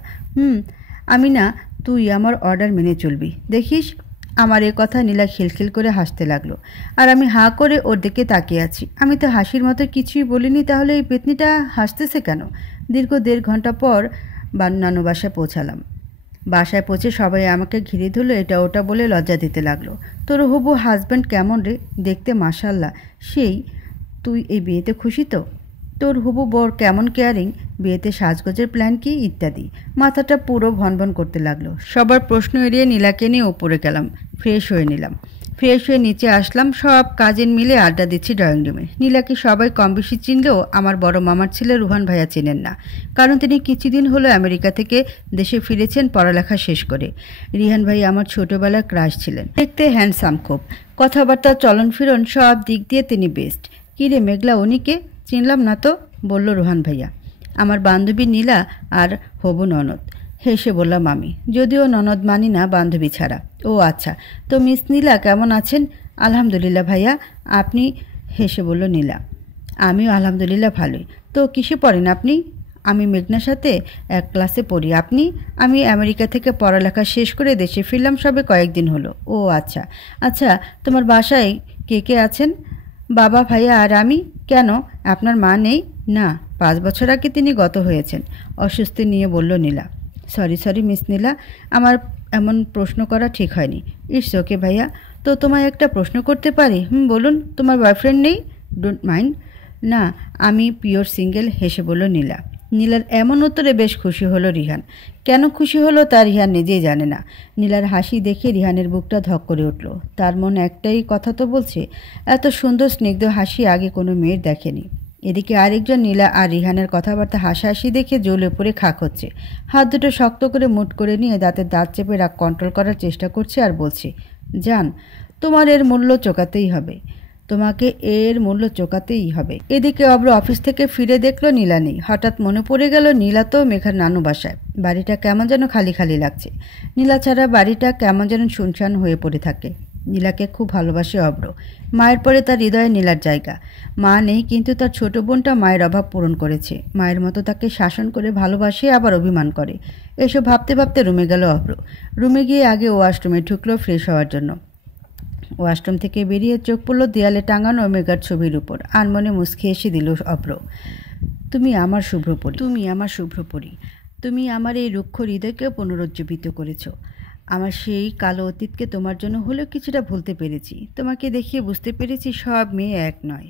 আমি না, তুই আমার অর্ডার মেনে চলবি, দেখিস। আমার এ কথা নীলা খিলখিল করে হাসতে লাগলো। আর আমি হাঁ করে ওর দিকে তাকিয়ে আছি। আমি তো হাসির মতো কিছুই বলিনি, তাহলে এই পেতনিটা হাসতেছে কেন? দীর্ঘ 1.5 ঘন্টা পর নানু বাসায় পৌঁছালাম। বাসায় পৌঁছে সবাই আমাকে ঘিরে ধরলো, এটা ওটা বলে লজ্জা দিতে লাগলো। তোর হবু হাজব্যান্ড কেমন রে? দেখতে মাশাল্লাহ সেই। তুই এই বিয়েতে খুশি তো? তোর হবু বর কেমন কেয়ারিং? বিয়েতে সাজগোজের প্ল্যান কি? ইত্যাদি। মাথাটা পুরো ভনভন করতে লাগলো। সবার প্রশ্ন এড়িয়ে নীলাকে নিয়ে ওপরে গেলাম। ফ্রেশ হয়ে নিলাম। ফ্রেশ হয়ে নিচে আসলাম। সব কাজের মিলে আড্ডা দিচ্ছি ড্রয়িং রুমে। নীলাকে সবাই কম বেশি চিনলেও আমার বড় মামার ছেলে রুহান ভাইয়া চেনেন না, কারণ তিনি কিছুদিন হলো আমেরিকা থেকে দেশে ফিরেছেন পড়ালেখা শেষ করে। রিহান ভাই আমার ছোটবেলার ক্রাশ ছিলেন। দেখতে হ্যান্ডসাম খুব, কথাবার্তা চলন ফিরন সব দিক দিয়ে তিনি বেস্ট। কী রে মেঘলা, উনিকে চিনলাম না তো, বলল রুহান ভাইয়া। আমার বান্ধবী নীলা আর হবু ননদ। হেসে বললাম আমি, যদিও ননদ মানি না বান্ধবী ছাড়া। ও আচ্ছা, তো মিস নীলা কেমন আছেন? আলহামদুলিল্লাহ ভাইয়া, আপনি? হেসে বলল নীলা। আমিও আলহামদুলিল্লাহ ভালোই। তো কিসে পড়েন আপনি? আমি মেঘনার সাথে এক ক্লাসে পড়ি। আপনি? আমি আমেরিকা থেকে পড়ালেখা শেষ করে দেশে ফিরলাম সবে কয়েকদিন হলো। ও আচ্ছা। আচ্ছা, তোমার বাসায় কে কে আছেন? বাবা, ভাইয়া আর আমি। কেন, আপনার মা নেই? না, 5 বছর আগে তিনি গত হয়েছেন, অস্বস্তি নিয়ে বলল নীলা। সরি মিস নীলা, আমার এমন প্রশ্ন করা ঠিক হয়নি। ইটস ওকে ভাইয়া। তো তোমায় একটা প্রশ্ন করতে পারি? বলুন। তোমার বয়ফ্রেন্ড নেই? Don't mind. না, আমি পিওর সিঙ্গেল, হেসে বলল নীলা। নীলার এমন উত্তরে বেশ খুশি হলো রিহান। কেন খুশি হলো তা রিহান নিজেই জানে না। নীলার হাসি দেখে রিহানের বুকটা ধক করে উঠল। তার মনে একটাই কথা তো বলছে, এত সুন্দর স্নিগ্ধ হাসি আগে কোনো মেয়ের দেখেনি। এদিকে আরেকজন নীলা আর রিহানের কথাবার্তা হাসাহাসি দেখে জ্বলে পড়ে খাক হচ্ছে। হাত দুটো শক্ত করে মুঠ করে নিয়ে দাঁতের দাঁত চেপে রাগ কন্ট্রোল করার চেষ্টা করছে আর বলছে, জান, তোমার এর মূল্য চোকাতেই হবে, তোমাকে এর মূল্য চোকাতেই হবে। এদিকে অব্র অফিস থেকে ফিরে দেখলো নীলা নেই। হঠাৎ মনে পড়ে গেল নীলা তো মেঘার নানু বাসায়। বাড়িটা কেমন যেন খালি খালি লাগছে। নীলা ছাড়া বাড়িটা কেমন যেন শুনশান হয়ে পড়ে থাকে। নীলাকে খুব ভালোবাসে অব্র। মায়ের পরে তার হৃদয়ে নীলার জায়গা। মা নেই, কিন্তু তার ছোট বোনটা মায়ের অভাব পূরণ করেছে। মায়ের মতো তাকে শাসন করে ভালোবাসে, আবার অভিমান করে। এসব ভাবতে ভাবতে রুমে গেল অব্র। রুমে গিয়ে আগে ওয়াশরুমে ঢুকলো ফ্রেশ হওয়ার জন্য। ওয়াশরুম থেকে বেরিয়ে চোখ পড়ল দেয়ালে টাঙানো মেঘার ছবির উপর। আনমনে মুচকি এসে দিল অব্র। তুমি আমার শুভ্রপরী, তুমি আমার শুভ্রপরী। তুমি আমার এই রুক্ষ হৃদয়কে পুনরুজ্জীবিত করেছ। আমার সেই কালো অতীতকে তোমার জন্য হলেও কিছুটা ভুলতে পেরেছি। তোমাকে দেখিয়ে বুঝতে পেরেছি সব মেয়ে এক নয়।